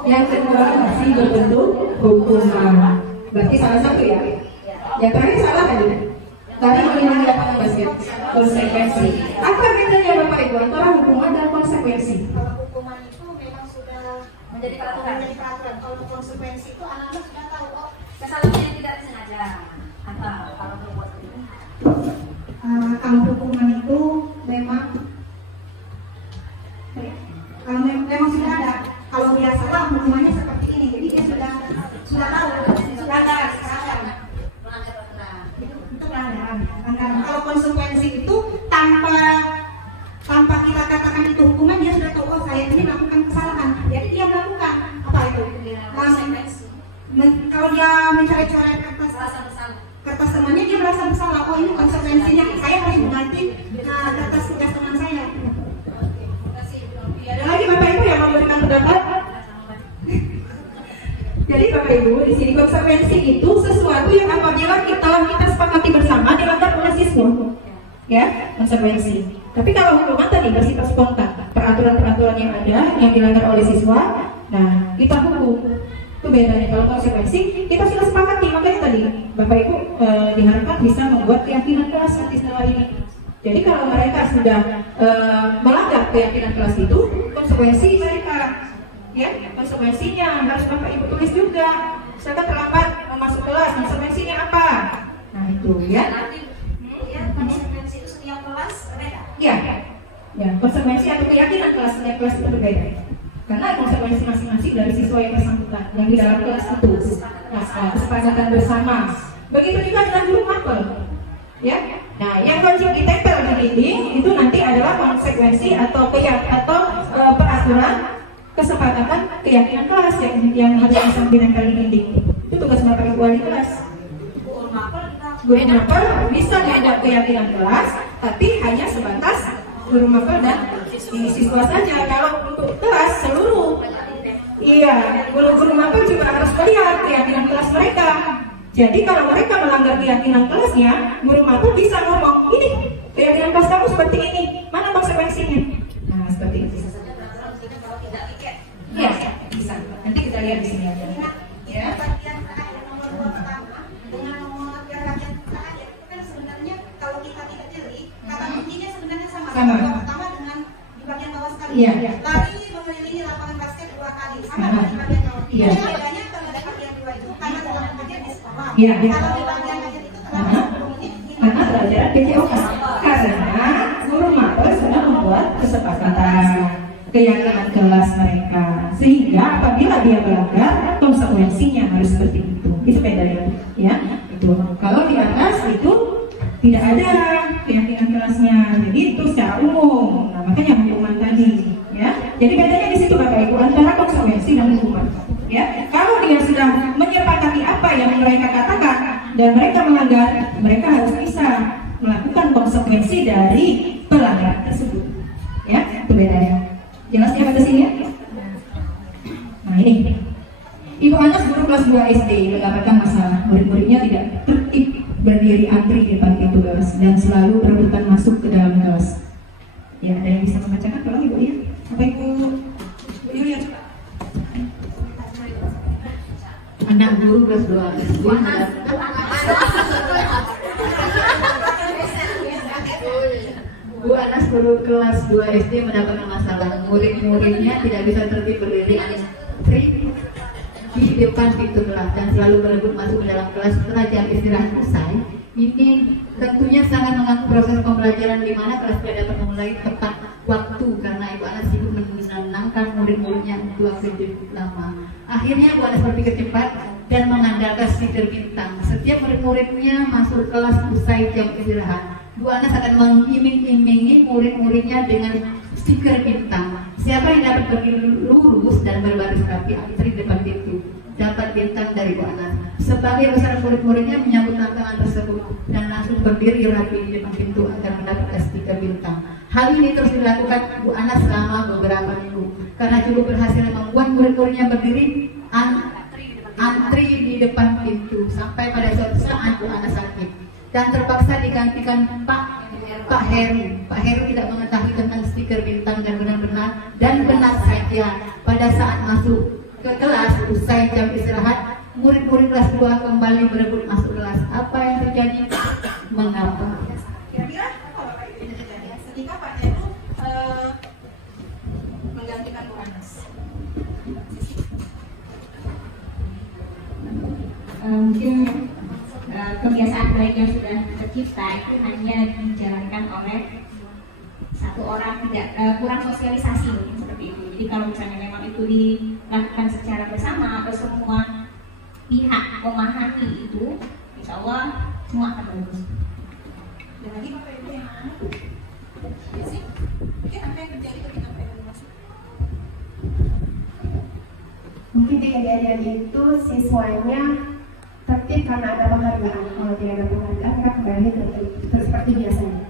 Yang kedua masih berbentuk hukuman. Berarti salah satu ya. Yang terakhir salah tadi. Tadi mengulangi lapangan basket. Konsekuensi. Apa bedanya Bapak Ibu antara hukuman dan konsekuensi? Kalau hukuman itu memang sudah menjadi peraturan. Kalau konsekuensi itu anak-anak sudah tahu, oh kesalahan yang tidak disengaja. Atau kalau berbuat ini. Kalau hukuman itu memang memang sudah ada. Kalau dia salah hukumannya seperti ini, jadi dia sudah tahu, sudah ada sekarang. Melanggar peraturan. Itu pelanggaran. Kalau konsekuensi itu tanpa kita katakan itu hukuman, dia sudah tahu, oh saya ini melakukan kesalahan, jadi dia melakukan apa itu? Konsekuensi. Kalau dia mencoret-coret Merasa bersalah. kertas temannya, dia merasa bersalah. Oh ini konsekuensinya, saya harus mengganti kertas tugas teman saya. Ada lagi Bapak Ibu yang memberikan pendapat? Jadi Bapak Ibu, di sini konsekuensi itu sesuatu yang apabila kita sepakati bersama dilanggar oleh siswa, ya konsekuensi. Tapi kalau hukuman tadi bersifat spontan, peraturan-peraturan yang ada yang dilanggar oleh siswa, nah kita hukum. Itu bedanya. Kalau konsekuensi kita sudah sepakati, makanya tadi Bapak Ibu diharapkan bisa membuat keyakinan kelas nanti setelah ini. Jadi kalau mereka sudah melanggar keyakinan kelas itu, konsekuensi mereka, ya konsekuensinya harus Bapak Ibu tulis juga. Misalkan terlambat masuk kelas, konsekuensinya apa? Nah itu ya. Nanti ya konsekuensi itu setiap kelas berbeda. Ya, ya konsekuensi atau keyakinan kelas setiap kelas itu berbeda. Karena konsekuensi masing-masing dari siswa yang bersangkutan yang di dalam kelas itu, nah, kesepakatan bersama. Begitu juga dengan guru mapel, ya. Nah, yang wajib ditempel di dinding itu nanti adalah konsekuensi atau peraturan kesepakatan keyakinan kelas yang harus bisa ditempel di dinding. Itu tugas Bapak Ibu wali kelas. Guru mapel kita Guru mapel bisa diajak keyakinan kelas, tapi hanya sebatas guru mapel dan siswa saja. Kalau untuk kelas seluruh, iya, guru-guru mapel juga harus melihat keyakinan kelas mereka. Jadi kalau mereka melanggar keyakinan kelasnya, guru mapel bisa ngomong, ini keyakinan kelas kamu seperti ini, mana konsekuensinya? Nah, seperti itu. kalau tidak tiket. Iya, bisa. Nanti kita lihat di sini aja. Ya. Bagian terakhir nomor 2 pertama dengan nomor yang bagian terakhir itu kan sebenarnya kalau kita tidak jeli, kata kuncinya sebenarnya sama. Sama. Yang pertama dengan di bagian bawah sekali. Iya. Lari mengelilingi lapangan basket 2 kali. Sama Sama. dengan di bagian bawah. Iya. Jadi bedanya kalau di bagian 2 itu karena dalam bagian di sekolah. Iya, iya. Kalau di bagian bagian itu terlalu ini. Karena pelajaran PJOK. Karena guru mapel sudah membuat kesepakatan keyakinan kelas mereka, sehingga apabila dia melanggar konsekuensinya harus seperti itu. Itu bedanya, ya. Itu. Kalau di atas itu tidak ada keyakinan kelasnya, jadi itu secara umum. Nah, makanya hukuman tadi, ya. Jadi bedanya di situ Bapak Ibu antara konsekuensi dan hukuman. Ya, kalau dia sudah menyepakati apa yang mereka katakan dan mereka melanggar, mereka harus bisa melakukan konsekuensi dari pelanggaran tersebut. Ya, itu bedanya. Jelas ya pada sini ya? Nah ini, Ibu Anas guru kelas 2 SD mendapatkan masalah murid-muridnya tidak tertib berdiri antri di depan pintu kelas dan selalu berebutan masuk ke dalam kelas. Ya, ada yang bisa membacakan tolong Ibu ya? Apa Ibu Yulia coba? Anak guru kelas 2 SD Bu Anas guru kelas 2 SD mendapatkan masalah. Murid-muridnya tidak bisa tertib berdiri antri di depan pintu kelas dan selalu berebut masuk ke dalam kelas setelah jam istirahat selesai. Ini tentunya sangat mengganggu proses pembelajaran di mana kelas tidak dapat memulai tepat waktu karena Ibu Anas sibuk menenangkan murid-muridnya untuk waktu lama. Akhirnya Bu Anas berpikir cepat dan mengandalkan stiker bintang. Setiap murid-muridnya masuk kelas usai jam istirahat, Bu Anas akan mengiming-imingi murid-muridnya dengan stiker bintang. Siapa yang dapat berdiri lurus dan berbaris rapi antri depan pintu dapat bintang dari Bu Anas. Sebagai besar murid-muridnya menyambut tantangan tersebut dan langsung berdiri rapi di depan pintu agar mendapatkan stiker bintang. Hal ini terus dilakukan Bu Anas selama beberapa minggu karena cukup berhasil membuat murid-muridnya berdiri antri di depan pintu sampai pada suatu saat Bu Ana sakit dan terpaksa digantikan Pak Heru. Pak Heru tidak mengetahui tentang stiker bintang dan benar saja pada saat masuk ke kelas usai jam istirahat, murid-murid kelas 2 kembali berebut masuk kelas. Apa yang terjadi? Mengapa? Kira-kira apa Bapak Ibu yang terjadi ketika Pak Heru menggantikan Bu Anas? Mungkin kebiasaan baik yang sudah tercipta itu hanya dijalankan oleh satu orang, tidak kurang sosialisasi mungkin seperti itu. Jadi kalau misalnya memang itu dilakukan secara bersama atau semua pihak memahami itu, insya Allah semua akan bagus. Dan lagi Bapak Ibu yang mana? Ya sih, mungkin apa yang terjadi ketika Pak Heru masuk? Mungkin di kejadian itu siswanya tertib karena ada penghargaan. Kalau tidak ada penghargaan, mereka kembali terus seperti biasanya.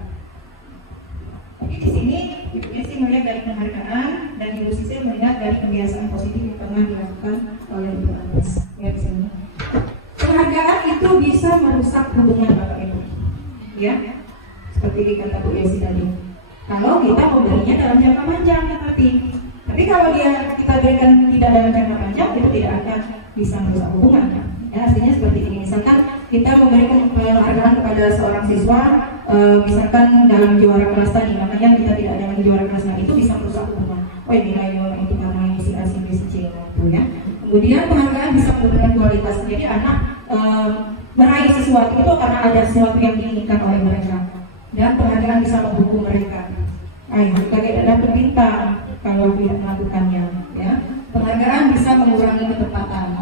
Jadi di sini Ibu Messi melihat dari penghargaan dan Ibu Sisi melihat dari kebiasaan positif yang pernah dilakukan oleh Ibu Anas. Ya di sini. Penghargaan itu bisa merusak hubungan Bapak Ibu. Ya, seperti dikata Bu Yesi tadi. Kalau kita memberinya dalam jangka panjang, tapi kalau kita berikan tidak dalam jangka panjang, itu tidak akan bisa merusak hubungan. Ya, artinya seperti ini. Misalkan kita memberikan penghargaan kepada seorang siswa, misalkan dalam juara kelas tadi, makanya kita tidak ada lagi juara kelas tadi, itu bisa merusak hubungan. Oh ini nilai orang itu karena ini si A, si B, si C, gitu ya. Kemudian penghargaan bisa menurunkan kualitas. Jadi anak meraih sesuatu itu karena ada sesuatu yang diinginkan oleh mereka. Dan penghargaan bisa menghukum mereka. Kayak dapat bintang kalau tidak melakukannya. Ya. Penghargaan bisa mengurangi ketepatan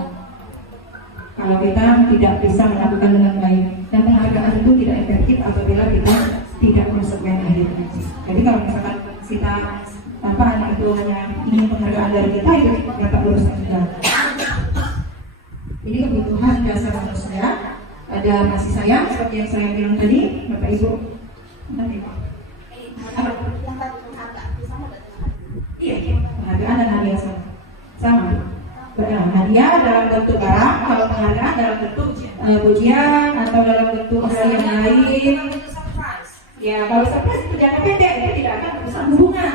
kalau kita tidak bisa melakukan dengan baik, dan penghargaan itu tidak efektif apabila kita tidak konsekuen akhirnya. Jadi kalau misalkan kita anak itu hanya ingin penghargaan dari kita, itu dapat luruskan juga. Ini kebutuhan dasar manusia, ada kasih sayang seperti yang saya bilang tadi, Bapak Ibu. Iya, penghargaan dan hadiah sama. Hadiah dalam bentuk barang, kalau penghargaan dalam bentuk pujian atau dalam bentuk hal yang lain. Ya, kalau surprise itu jangka pendek, dia tidak akan merusak hubungan.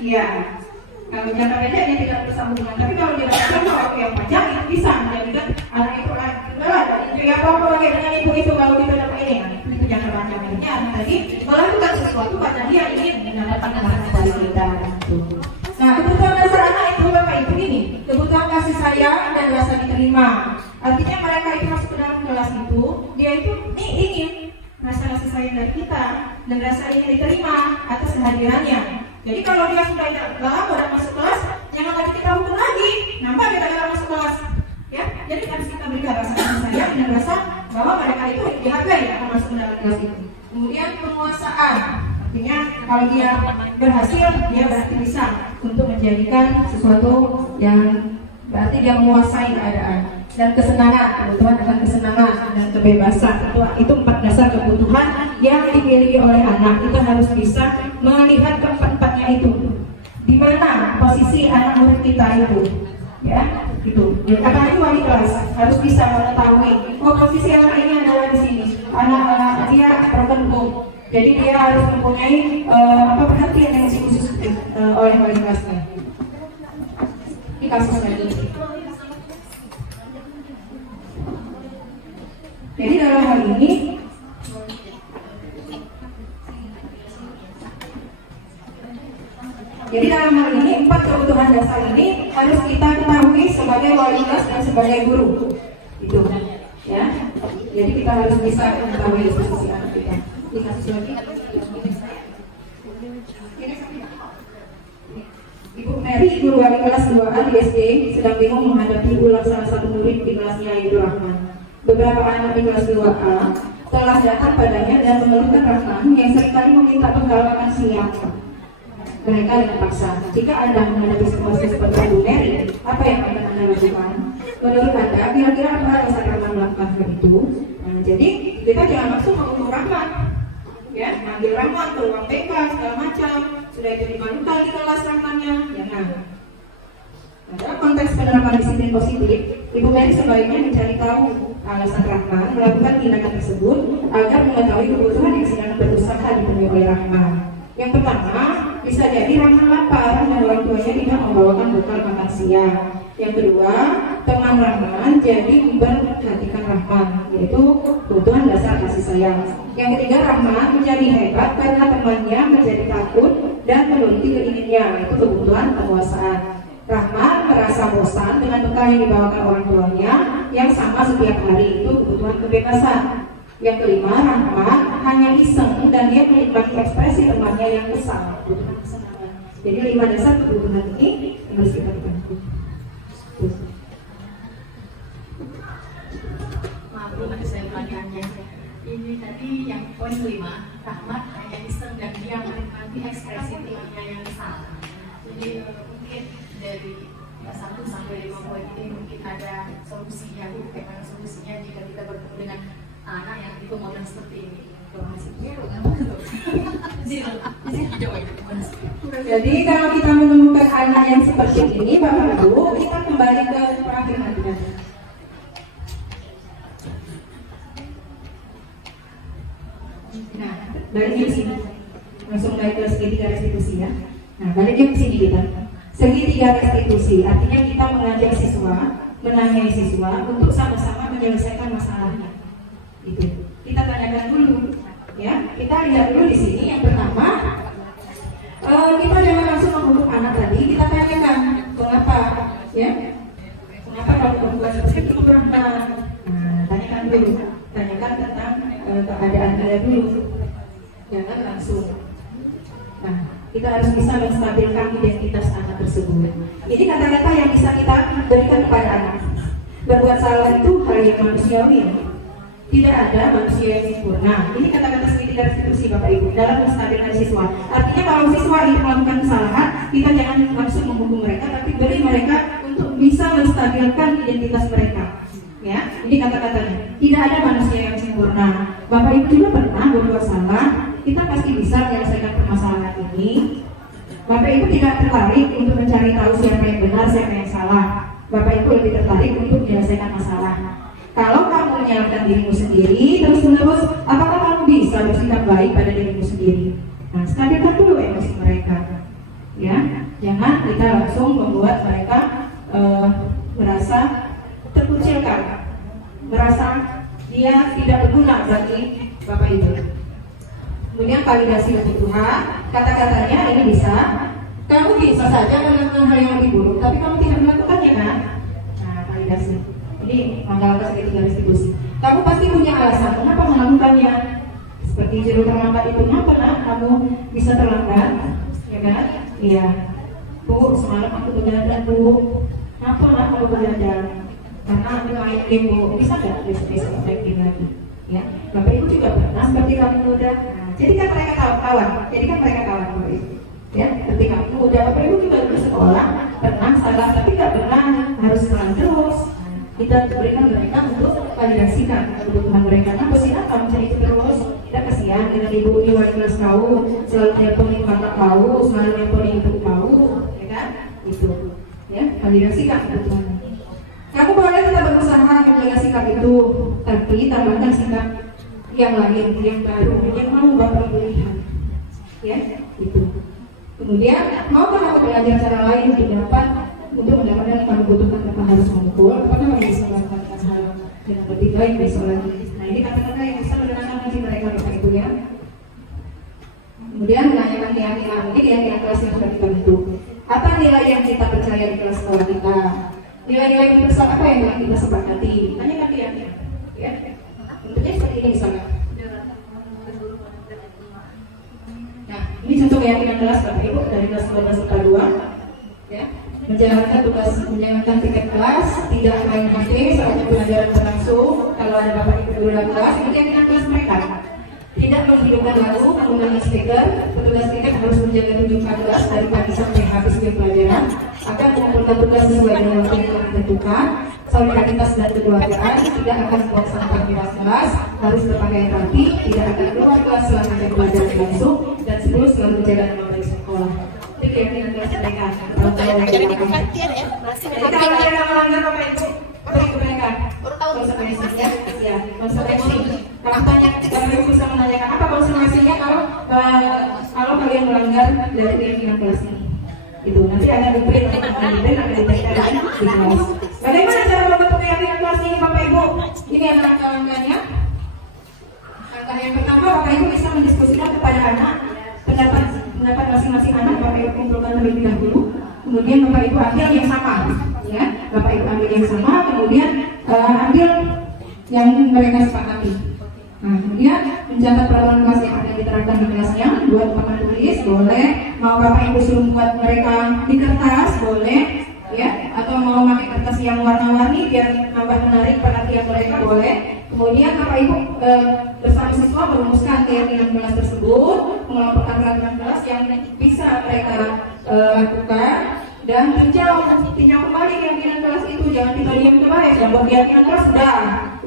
Ya, kalau jangka pendek dia tidak merusak hubungan. Tapi kalau dia dapat waktu yang panjang, itu bisa menjadikan anak itu ya apa lagi dengan ibu itu kalau kita dapat ini, itu jangka panjang. Akhirnya anak tadi melakukan sesuatu karena dia ingin mendapatkan harapan dari kita. Nah, kebutuhan dasar anak itu Bapak Ibu ini, kebutuhan kasih sayang dan rasa diterima. Artinya mereka itu masuk ke dalam kelas itu, dia itu ingin rasa kasih sayang dari kita dan rasa ingin diterima atas kehadirannya. Jadi kalau dia sudah lama masuk kelas, jangan lagi kita hukum lagi, nambah kita masuk kelas. Ya, jadi harus kita berikan rasa kasih sayang dan rasa bahwa mereka itu dihargai akan masuk ke dalam kelas itu. Kemudian penguasaan. Artinya kalau dia berhasil, dia berarti bisa untuk menjadikan sesuatu yang berarti dia menguasai keadaan. Dan kesenangan, kebutuhan akan kesenangan dan kebebasan. Itu 4 dasar kebutuhan yang dimiliki oleh anak. Kita harus bisa melihat keempat-empatnya itu. Di mana posisi anak murid kita itu, ya, gitu. Apalagi wali kelas harus bisa mengetahui, oh posisi anak ini adalah di sini. Anak dia tertentu. Jadi dia harus mempunyai perhatian yang khusus oleh wali kelasnya. Ini kasusnya ini. Jadi dalam hal ini empat kebutuhan dasar ini harus kita ketahui sebagai wali kelas dan sebagai guru. Itu, ya. Jadi kita harus bisa mengetahui posisi anak kita. Dikasih lagi. Ibu Mary, guru wali kelas 2A di SD, sedang bingung menghadapi ulang salah satu murid di kelasnya, yaitu Rahman. Beberapa anak di kelas 2A telah datang padanya dan mengeluhkan Rahman yang seringkali meminta bekal makan siang mereka dengan paksa. Jika Anda menghadapi situasi seperti Bu Mary, apa yang akan Anda lakukan? Menurut Anda, kira-kira apa alasan Rahman melakukan hal itu? Nah, jadi kita jangan langsung mengukur Rahman, ya, manggil Rahman ke ruang BK segala macam, sudah itu dimanukan di kelas Rahmannya, jangan. Nah, dalam konteks penerapan disiplin positif, Ibu Mary sebaiknya mencari tahu alasan Rahman melakukan tindakan tersebut agar mengetahui kebutuhan yang sedang berusaha dipenuhi oleh Rahman. Yang pertama, bisa jadi Rahman lapar dan orang tuanya tidak membawakan bekal makan siang. Yang kedua, teman Rahman jadi memperhatikan Rahman, yaitu kebutuhan dasar kasih sayang. Yang ketiga, Rahman menjadi hebat karena temannya menjadi takut dan menuruti keinginannya, yaitu kebutuhan penguasaan. Rahman merasa bosan dengan bekal yang dibawakan orang tuanya yang sama setiap hari, itu kebutuhan kebebasan. Yang kelima, Rahman hanya iseng dan dia menikmati ekspresi temannya yang kesal, kebutuhan kesenangan. Jadi 5 dasar kebutuhan ini yang harus kita bantu. Maaf, belum ada saya pertanyaannya. Ini tadi yang poin 5, Rahmat hanya iseng dan dia menikmati ekspresi temannya yang kesal. Jadi mungkin dari 1 sampai 5 poin ini mungkin ada solusinya, bagaimana solusinya jika kita bertemu dengan anak yang itu model seperti ini. Jadi kalau kita menemukan anak yang seperti ini, Bapak Ibu, kita kembali ke pengafirmatian. Nah, baliknya ke sini. Langsung balik ke segitiga restitusi ya. Nah, baliknya ke sini kita. Segitiga restitusi, artinya kita mengajak siswa, menanyai siswa untuk sama-sama menyelesaikan masalahnya. Itu. Kita tanyakan dulu, ya. Kita lihat dulu di sini. Yang pertama, kita jangan langsung menghukum anak tadi. Kita tanyakan mengapa, ya? Mengapa kalau perempuan seperti itu Rahman? Nah, tanyakan dulu. Tanyakan tentang keadaan Anda dulu. Jangan langsung. Nah, kita harus bisa menstabilkan identitas anak tersebut. Ini kata-kata yang bisa kita berikan kepada anak. Berbuat salah itu hal yang manusiawi. Tidak ada manusia yang sempurna. Ini kata-kata segitiga restitusi Bapak Ibu dalam menstabilkan siswa. Artinya kalau siswa ini melakukan kesalahan, kita jangan langsung menghukum mereka, tapi beri mereka untuk bisa menstabilkan identitas mereka. Ya, ini kata-katanya. Tidak ada manusia yang sempurna. Bapak Ibu juga pernah berbuat salah. Kita pasti bisa menyelesaikan permasalahan ini. Bapak Ibu tidak tertarik untuk mencari tahu siapa yang benar, siapa yang salah. Bapak Ibu lebih tertarik untuk menyelesaikan masalah. Kalau kamu menyalahkan dirimu sendiri terus-menerus, apakah kamu bisa bersikap baik pada dirimu sendiri? Nah, stabilkan dulu emosi mereka. Ya, jangan kita langsung membuat mereka merasa terkucilkan, merasa dia tidak berguna bagi Bapak Ibu. Kemudian validasi kebutuhan, kata-katanya ini bisa. Kamu bisa saja melakukan hal yang lebih buruk, tapi kamu tidak melakukannya kan? Nah, validasi. Ini menggalakkan segitiga restitusi. Kamu pasti punya alasan kenapa melakukannya. Seperti judul terlambat itu, kenapa kamu bisa terlambat? Ya kan? Iya. Bu, semalam aku begadang Bu. Kenapa kamu begadang? Karena aku main game Bu. Bisa nggak besok main game lagi? Ya. Bapak Ibu juga pernah seperti kamu muda. Nah, jadi kan mereka kawan. Jadi kan mereka kawan Bapak Ibu. Ya, ketika kamu muda, Bapak Ibu juga bersekolah, pernah salah, tapi nggak pernah harus salah terus. Kita berikan mereka untuk validasikan kebutuhan mereka. Kenapa sih kamu cari itu terus? Kita kasihan dengan ibu di wali kelas kau, selalu nelponin kakak kau, selalu nelponin ibu kau, ya kan? Itu, ya, validasikan kebutuhan. Kamu boleh tetap berusaha menjaga sikap itu, tapi tambahkan sikap yang lain, yang baru, yang mau Bapak Ibu lihat, ya, itu. Kemudian, mau kamu belajar cara lain untuk mendapatkan yang kamu butuhkan, kamu harus memukul, apakah kamu bisa melakukan hal yang lebih baik besok lagi. Nah, ini kata-kata yang bisa menenangkan hati mereka Bapak Ibu ya. Kemudian menanyakan keyakinan, ini keyakinan kelas yang sudah kita bentuk. Apa nilai yang kita percaya di kelas sekolah kita? Nilai-nilai kita apa yang kita sepakati? Tanyakan keyakinan, ya. Bentuknya seperti ini misalnya. Nah, ini contoh keyakinan kelas Bapak Ibu dari kelas 12 IPA 2, ya. Menjalankan tiket kelas, tidak main HP saat pelajaran berlangsung. Kalau ada Bapak Ibu di dalam kelas, ini keyakinan kelas mereka. Tidak menghidupkan lagu, menggunakan speaker. Petugas tiket harus menjaga tunjukkan kelas dari pagi sampai habis jam pelajaran. Akan mengumpulkan tugas sesuai dengan waktu yang telah ditentukan. Solidaritas dan kekeluargaan, tidak akan buang sampah di kelas, harus berpakaian rapi, tidak akan keluar kelas selama jam pelajaran berlangsung, dan 10 selalu menjaga nama baik sekolah. keyakinan kelas mereka. Jadi kalau dia nggak melanggar Bapak Ibu, beri ke mereka konsekuensi ya, konsekuensi. Kalau tanya, Bapak Ibu bisa menanyakan apa konsekuensinya kalau kalian melanggar dari keyakinan kelas ini. Itu nanti akan diberi akan diberikan di kelas. Bagaimana cara membentuk keyakinan kelas ini Bapak Ibu? Ini adalah langkah-langkahnya. Langkah yang pertama, Bapak Ibu bisa mendiskusikan kepada anak pendapat masing-masing anak. Bapak Ibu kumpulkan terlebih dahulu, kemudian Bapak Ibu ambil yang sama, ya. Bapak Ibu ambil yang sama, kemudian ambil yang mereka sepakati. Nah, kemudian mencatat peraturan kelas yang akan diterapkan di kelasnya, buat papan tulis boleh, mau Bapak Ibu suruh buat mereka di kertas boleh, ya, atau mau pakai kertas yang warna-warni biar tambah menarik perhatian mereka boleh. Kemudian Bapak Ibu bersama siswa merumuskan keyakinan kelas tersebut, mengelompokkan peraturan kelas yang bisa mereka lakukan, dan tinjau kembali keyakinan kelas itu. Jangan kita diam kembali, jangan buat keyakinan kelas sudah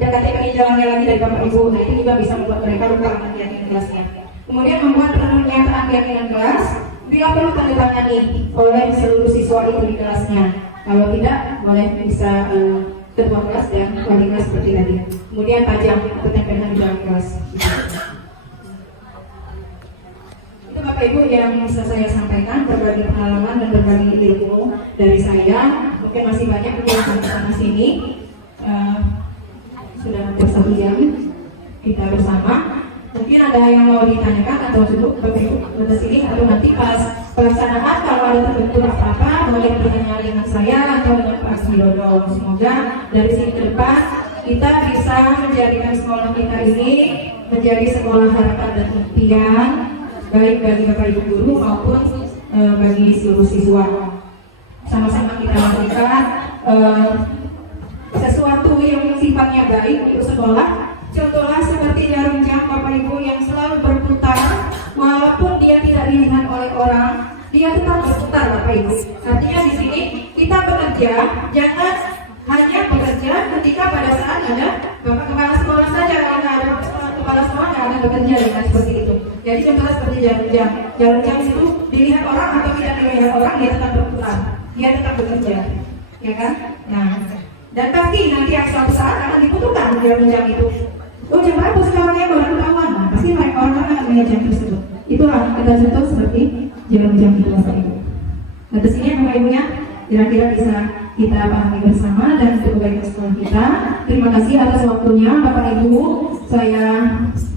ganti jalannya lagi dari Bapak Ibu. Nah, itu juga bisa membuat mereka lupa dengan keyakinan kelasnya. Kemudian membuat pernyataan keyakinan kelas, bila perlu tanda tangani oleh seluruh siswa itu di kelasnya. Kalau tidak, boleh bisa ketua kelas dan wali kelas seperti tadi. Kemudian tajam atau tempelkan di dalam kelas. Itu Bapak Ibu yang bisa saya sampaikan, berbagi pengalaman dan berbagi ilmu dari saya. Mungkin masih banyak penjelasan ke sana sini. Sudah hampir 1 jam kita bersama. Mungkin ada yang mau ditanyakan atau cukup Bapak Ibu ke sini, atau nanti pas pelaksanaan kalau ada terbentur apa-apa boleh bertanya dengan saya atau dengan Pak Widodo. Semoga dari sini ke depan kita bisa menjadikan sekolah kita ini menjadi sekolah harapan dan impian, baik bagi Bapak Ibu guru maupun bagi seluruh siswa. Sama-sama kita lakukan sesuatu yang sifatnya baik untuk sekolah. Contohnya seperti jarum jam Bapak Ibu yang selalu berputar, walaupun dia tidak dilihat oleh orang, dia tetap berputar Bapak Ibu. Artinya di sini kita bekerja, jangan hanya bekerja ketika pada saat ada Bapak Kepala Sekolah saja. Kalau nggak ada Kepala Sekolah nggak akan bekerja dengan seperti itu. Jadi contohnya seperti jarum jam. Jarum jam itu dilihat orang atau tidak dilihat orang, dia tetap berputar, dia tetap bekerja, ya kan? Nah, dan pasti nanti suatu saat akan dibutuhkan jarum jam itu. Oh, jam berapa sekarang ya baru ketahuan? Nah, pasti mereka orang akan melihat jam tersebut. Itulah kita contoh seperti jarum jam itu Bapak Ibu. Nah, kesini Bapak Ibunya kira-kira bisa kita pahami bersama dan untuk kebaikan sekolah kita. Terima kasih atas waktunya Bapak Ibu. Saya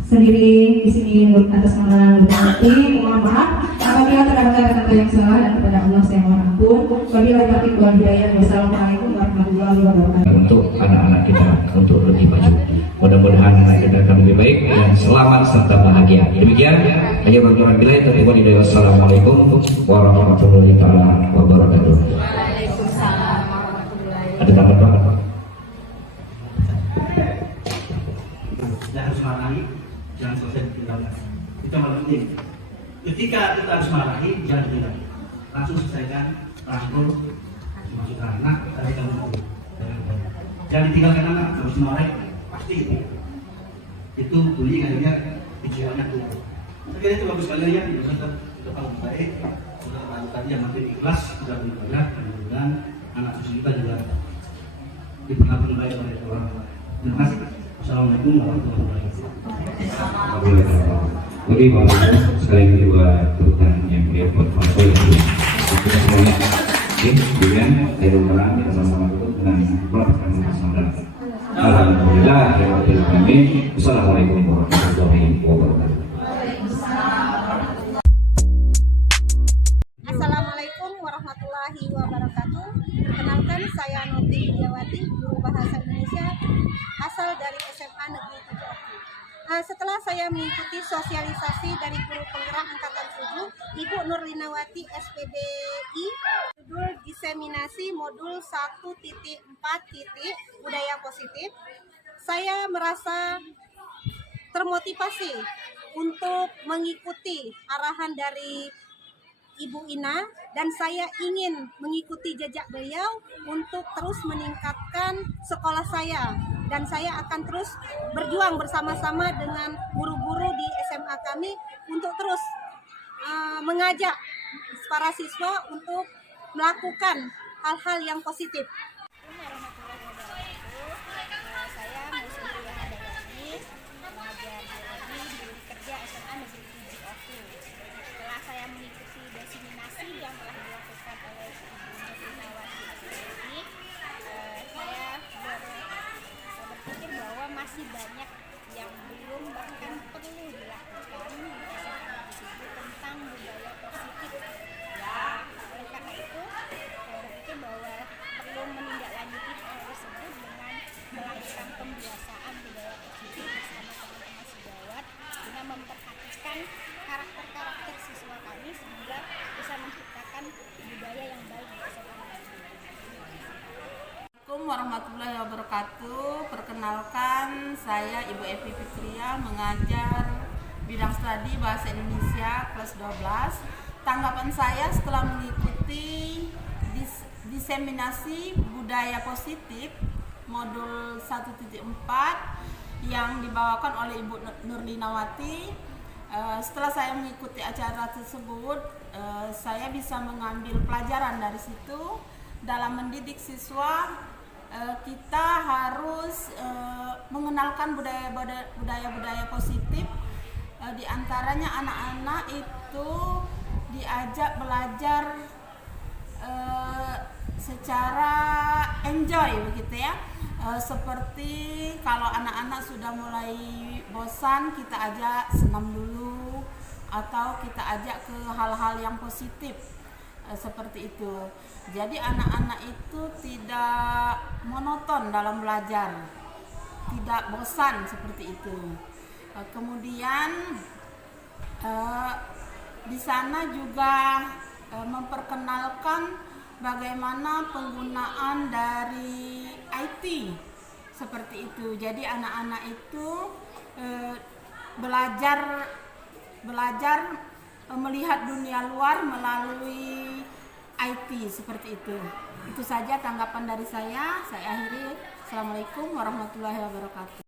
sendiri di sini atas nama Nurhati. Mohon maaf apabila terdapat kata-kata yang salah, dan kepada Allah saya mohon ampun. Wabillahi taufiq wal hidayah. Wassalamualaikum warahmatullahi wabarakatuh. Untuk anak-anak kita untuk lebih maju. Mudah-mudahan anak kita akan lebih baik dan selamat serta bahagia. Demikian hanya berdoa bila itu. Wassalamualaikum warahmatullahi wabarakatuh. Ada tambahan Pak? Tidak harus marahi, jangan selesai ditinggalkan. Kita malah penting. Ketika kita harus marahi, jangan ditinggalkan. Langsung selesaikan, rangkul, masuk anak, tarik kamu. Jangan ditinggalkan anak, harus marahi. Pasti itu bullying akhirnya pikirannya turun. Saya kira itu bagus sekali ya, sudah tahu baik, sudah tahu tadi yang makin ikhlas, sudah beribadah, dan anak cucu kita juga diperlakukan baik oleh orang tua. Terima kasih. Assalamualaikum warahmatullahi wabarakatuh. Oke, Bapak Ibu, sekali lagi juga turutan yang dia buat foto yang kita semuanya. Oke, kemudian saya berperan kita sama-sama tutup dengan melakukan bersama. Alhamdulillah, terima kasih. Assalamualaikum warahmatullahi wabarakatuh. Assalamualaikum warahmatullahi wabarakatuh. Perkenalkan, saya Noti Widiawati, guru bahasa Indonesia asal dari SMA Negeri 7. Setelah saya mengikuti sosialisasi dari guru penggerak angkatan 7, Ibu Nurlinawati SPDI, judul diseminasi modul 1.4 budaya positif, saya merasa termotivasi untuk mengikuti arahan dari Ibu Ina, dan saya ingin mengikuti jejak beliau untuk terus meningkatkan sekolah saya, dan saya akan terus berjuang bersama-sama dengan guru-guru di SMA kami untuk terus mengajak para siswa untuk melakukan hal-hal yang positif. Saya Musliah Hadayani, mengajar biologi di kerja SMA Negeri 7 Oku. Setelah saya mengikuti desiminasi yang telah dilakukan oleh Ibu Nawati ini, saya berpikir bahwa masih banyak yang belum bahkan perlu dilakukan di SMA tersebut tentang budaya positif. Ya, oleh karena itu saya berpikir bahwa perlu menindaklanjuti hal tersebut dengan melakukan pembiasaan budaya positif bersama teman-teman sejawat dengan memperhatikan karakter-karakter siswa kami sehingga bisa menciptakan budaya yang baik di SMA. Assalamualaikum warahmatullahi wabarakatuh. Perkenalkan, saya Ibu Evi Fitria, mengajar bidang studi Bahasa Indonesia kelas 12. Tanggapan saya setelah mengikuti diseminasi budaya positif modul 1.4 yang dibawakan oleh Ibu Nurlinawati. Setelah saya mengikuti acara tersebut, saya bisa mengambil pelajaran dari situ. Dalam mendidik siswa, kita harus mengenalkan budaya-budaya positif. Di antaranya anak-anak itu diajak belajar secara enjoy begitu ya. Seperti kalau anak-anak sudah mulai bosan, kita ajak senam dulu atau kita ajak ke hal-hal yang positif. Seperti itu. Jadi anak-anak itu tidak monoton dalam belajar, tidak bosan seperti itu. Kemudian di sana juga memperkenalkan bagaimana penggunaan dari IT seperti itu. Jadi anak-anak itu belajar melihat dunia luar melalui IT seperti itu. Itu saja tanggapan dari saya. Saya akhiri. Assalamualaikum warahmatullahi wabarakatuh.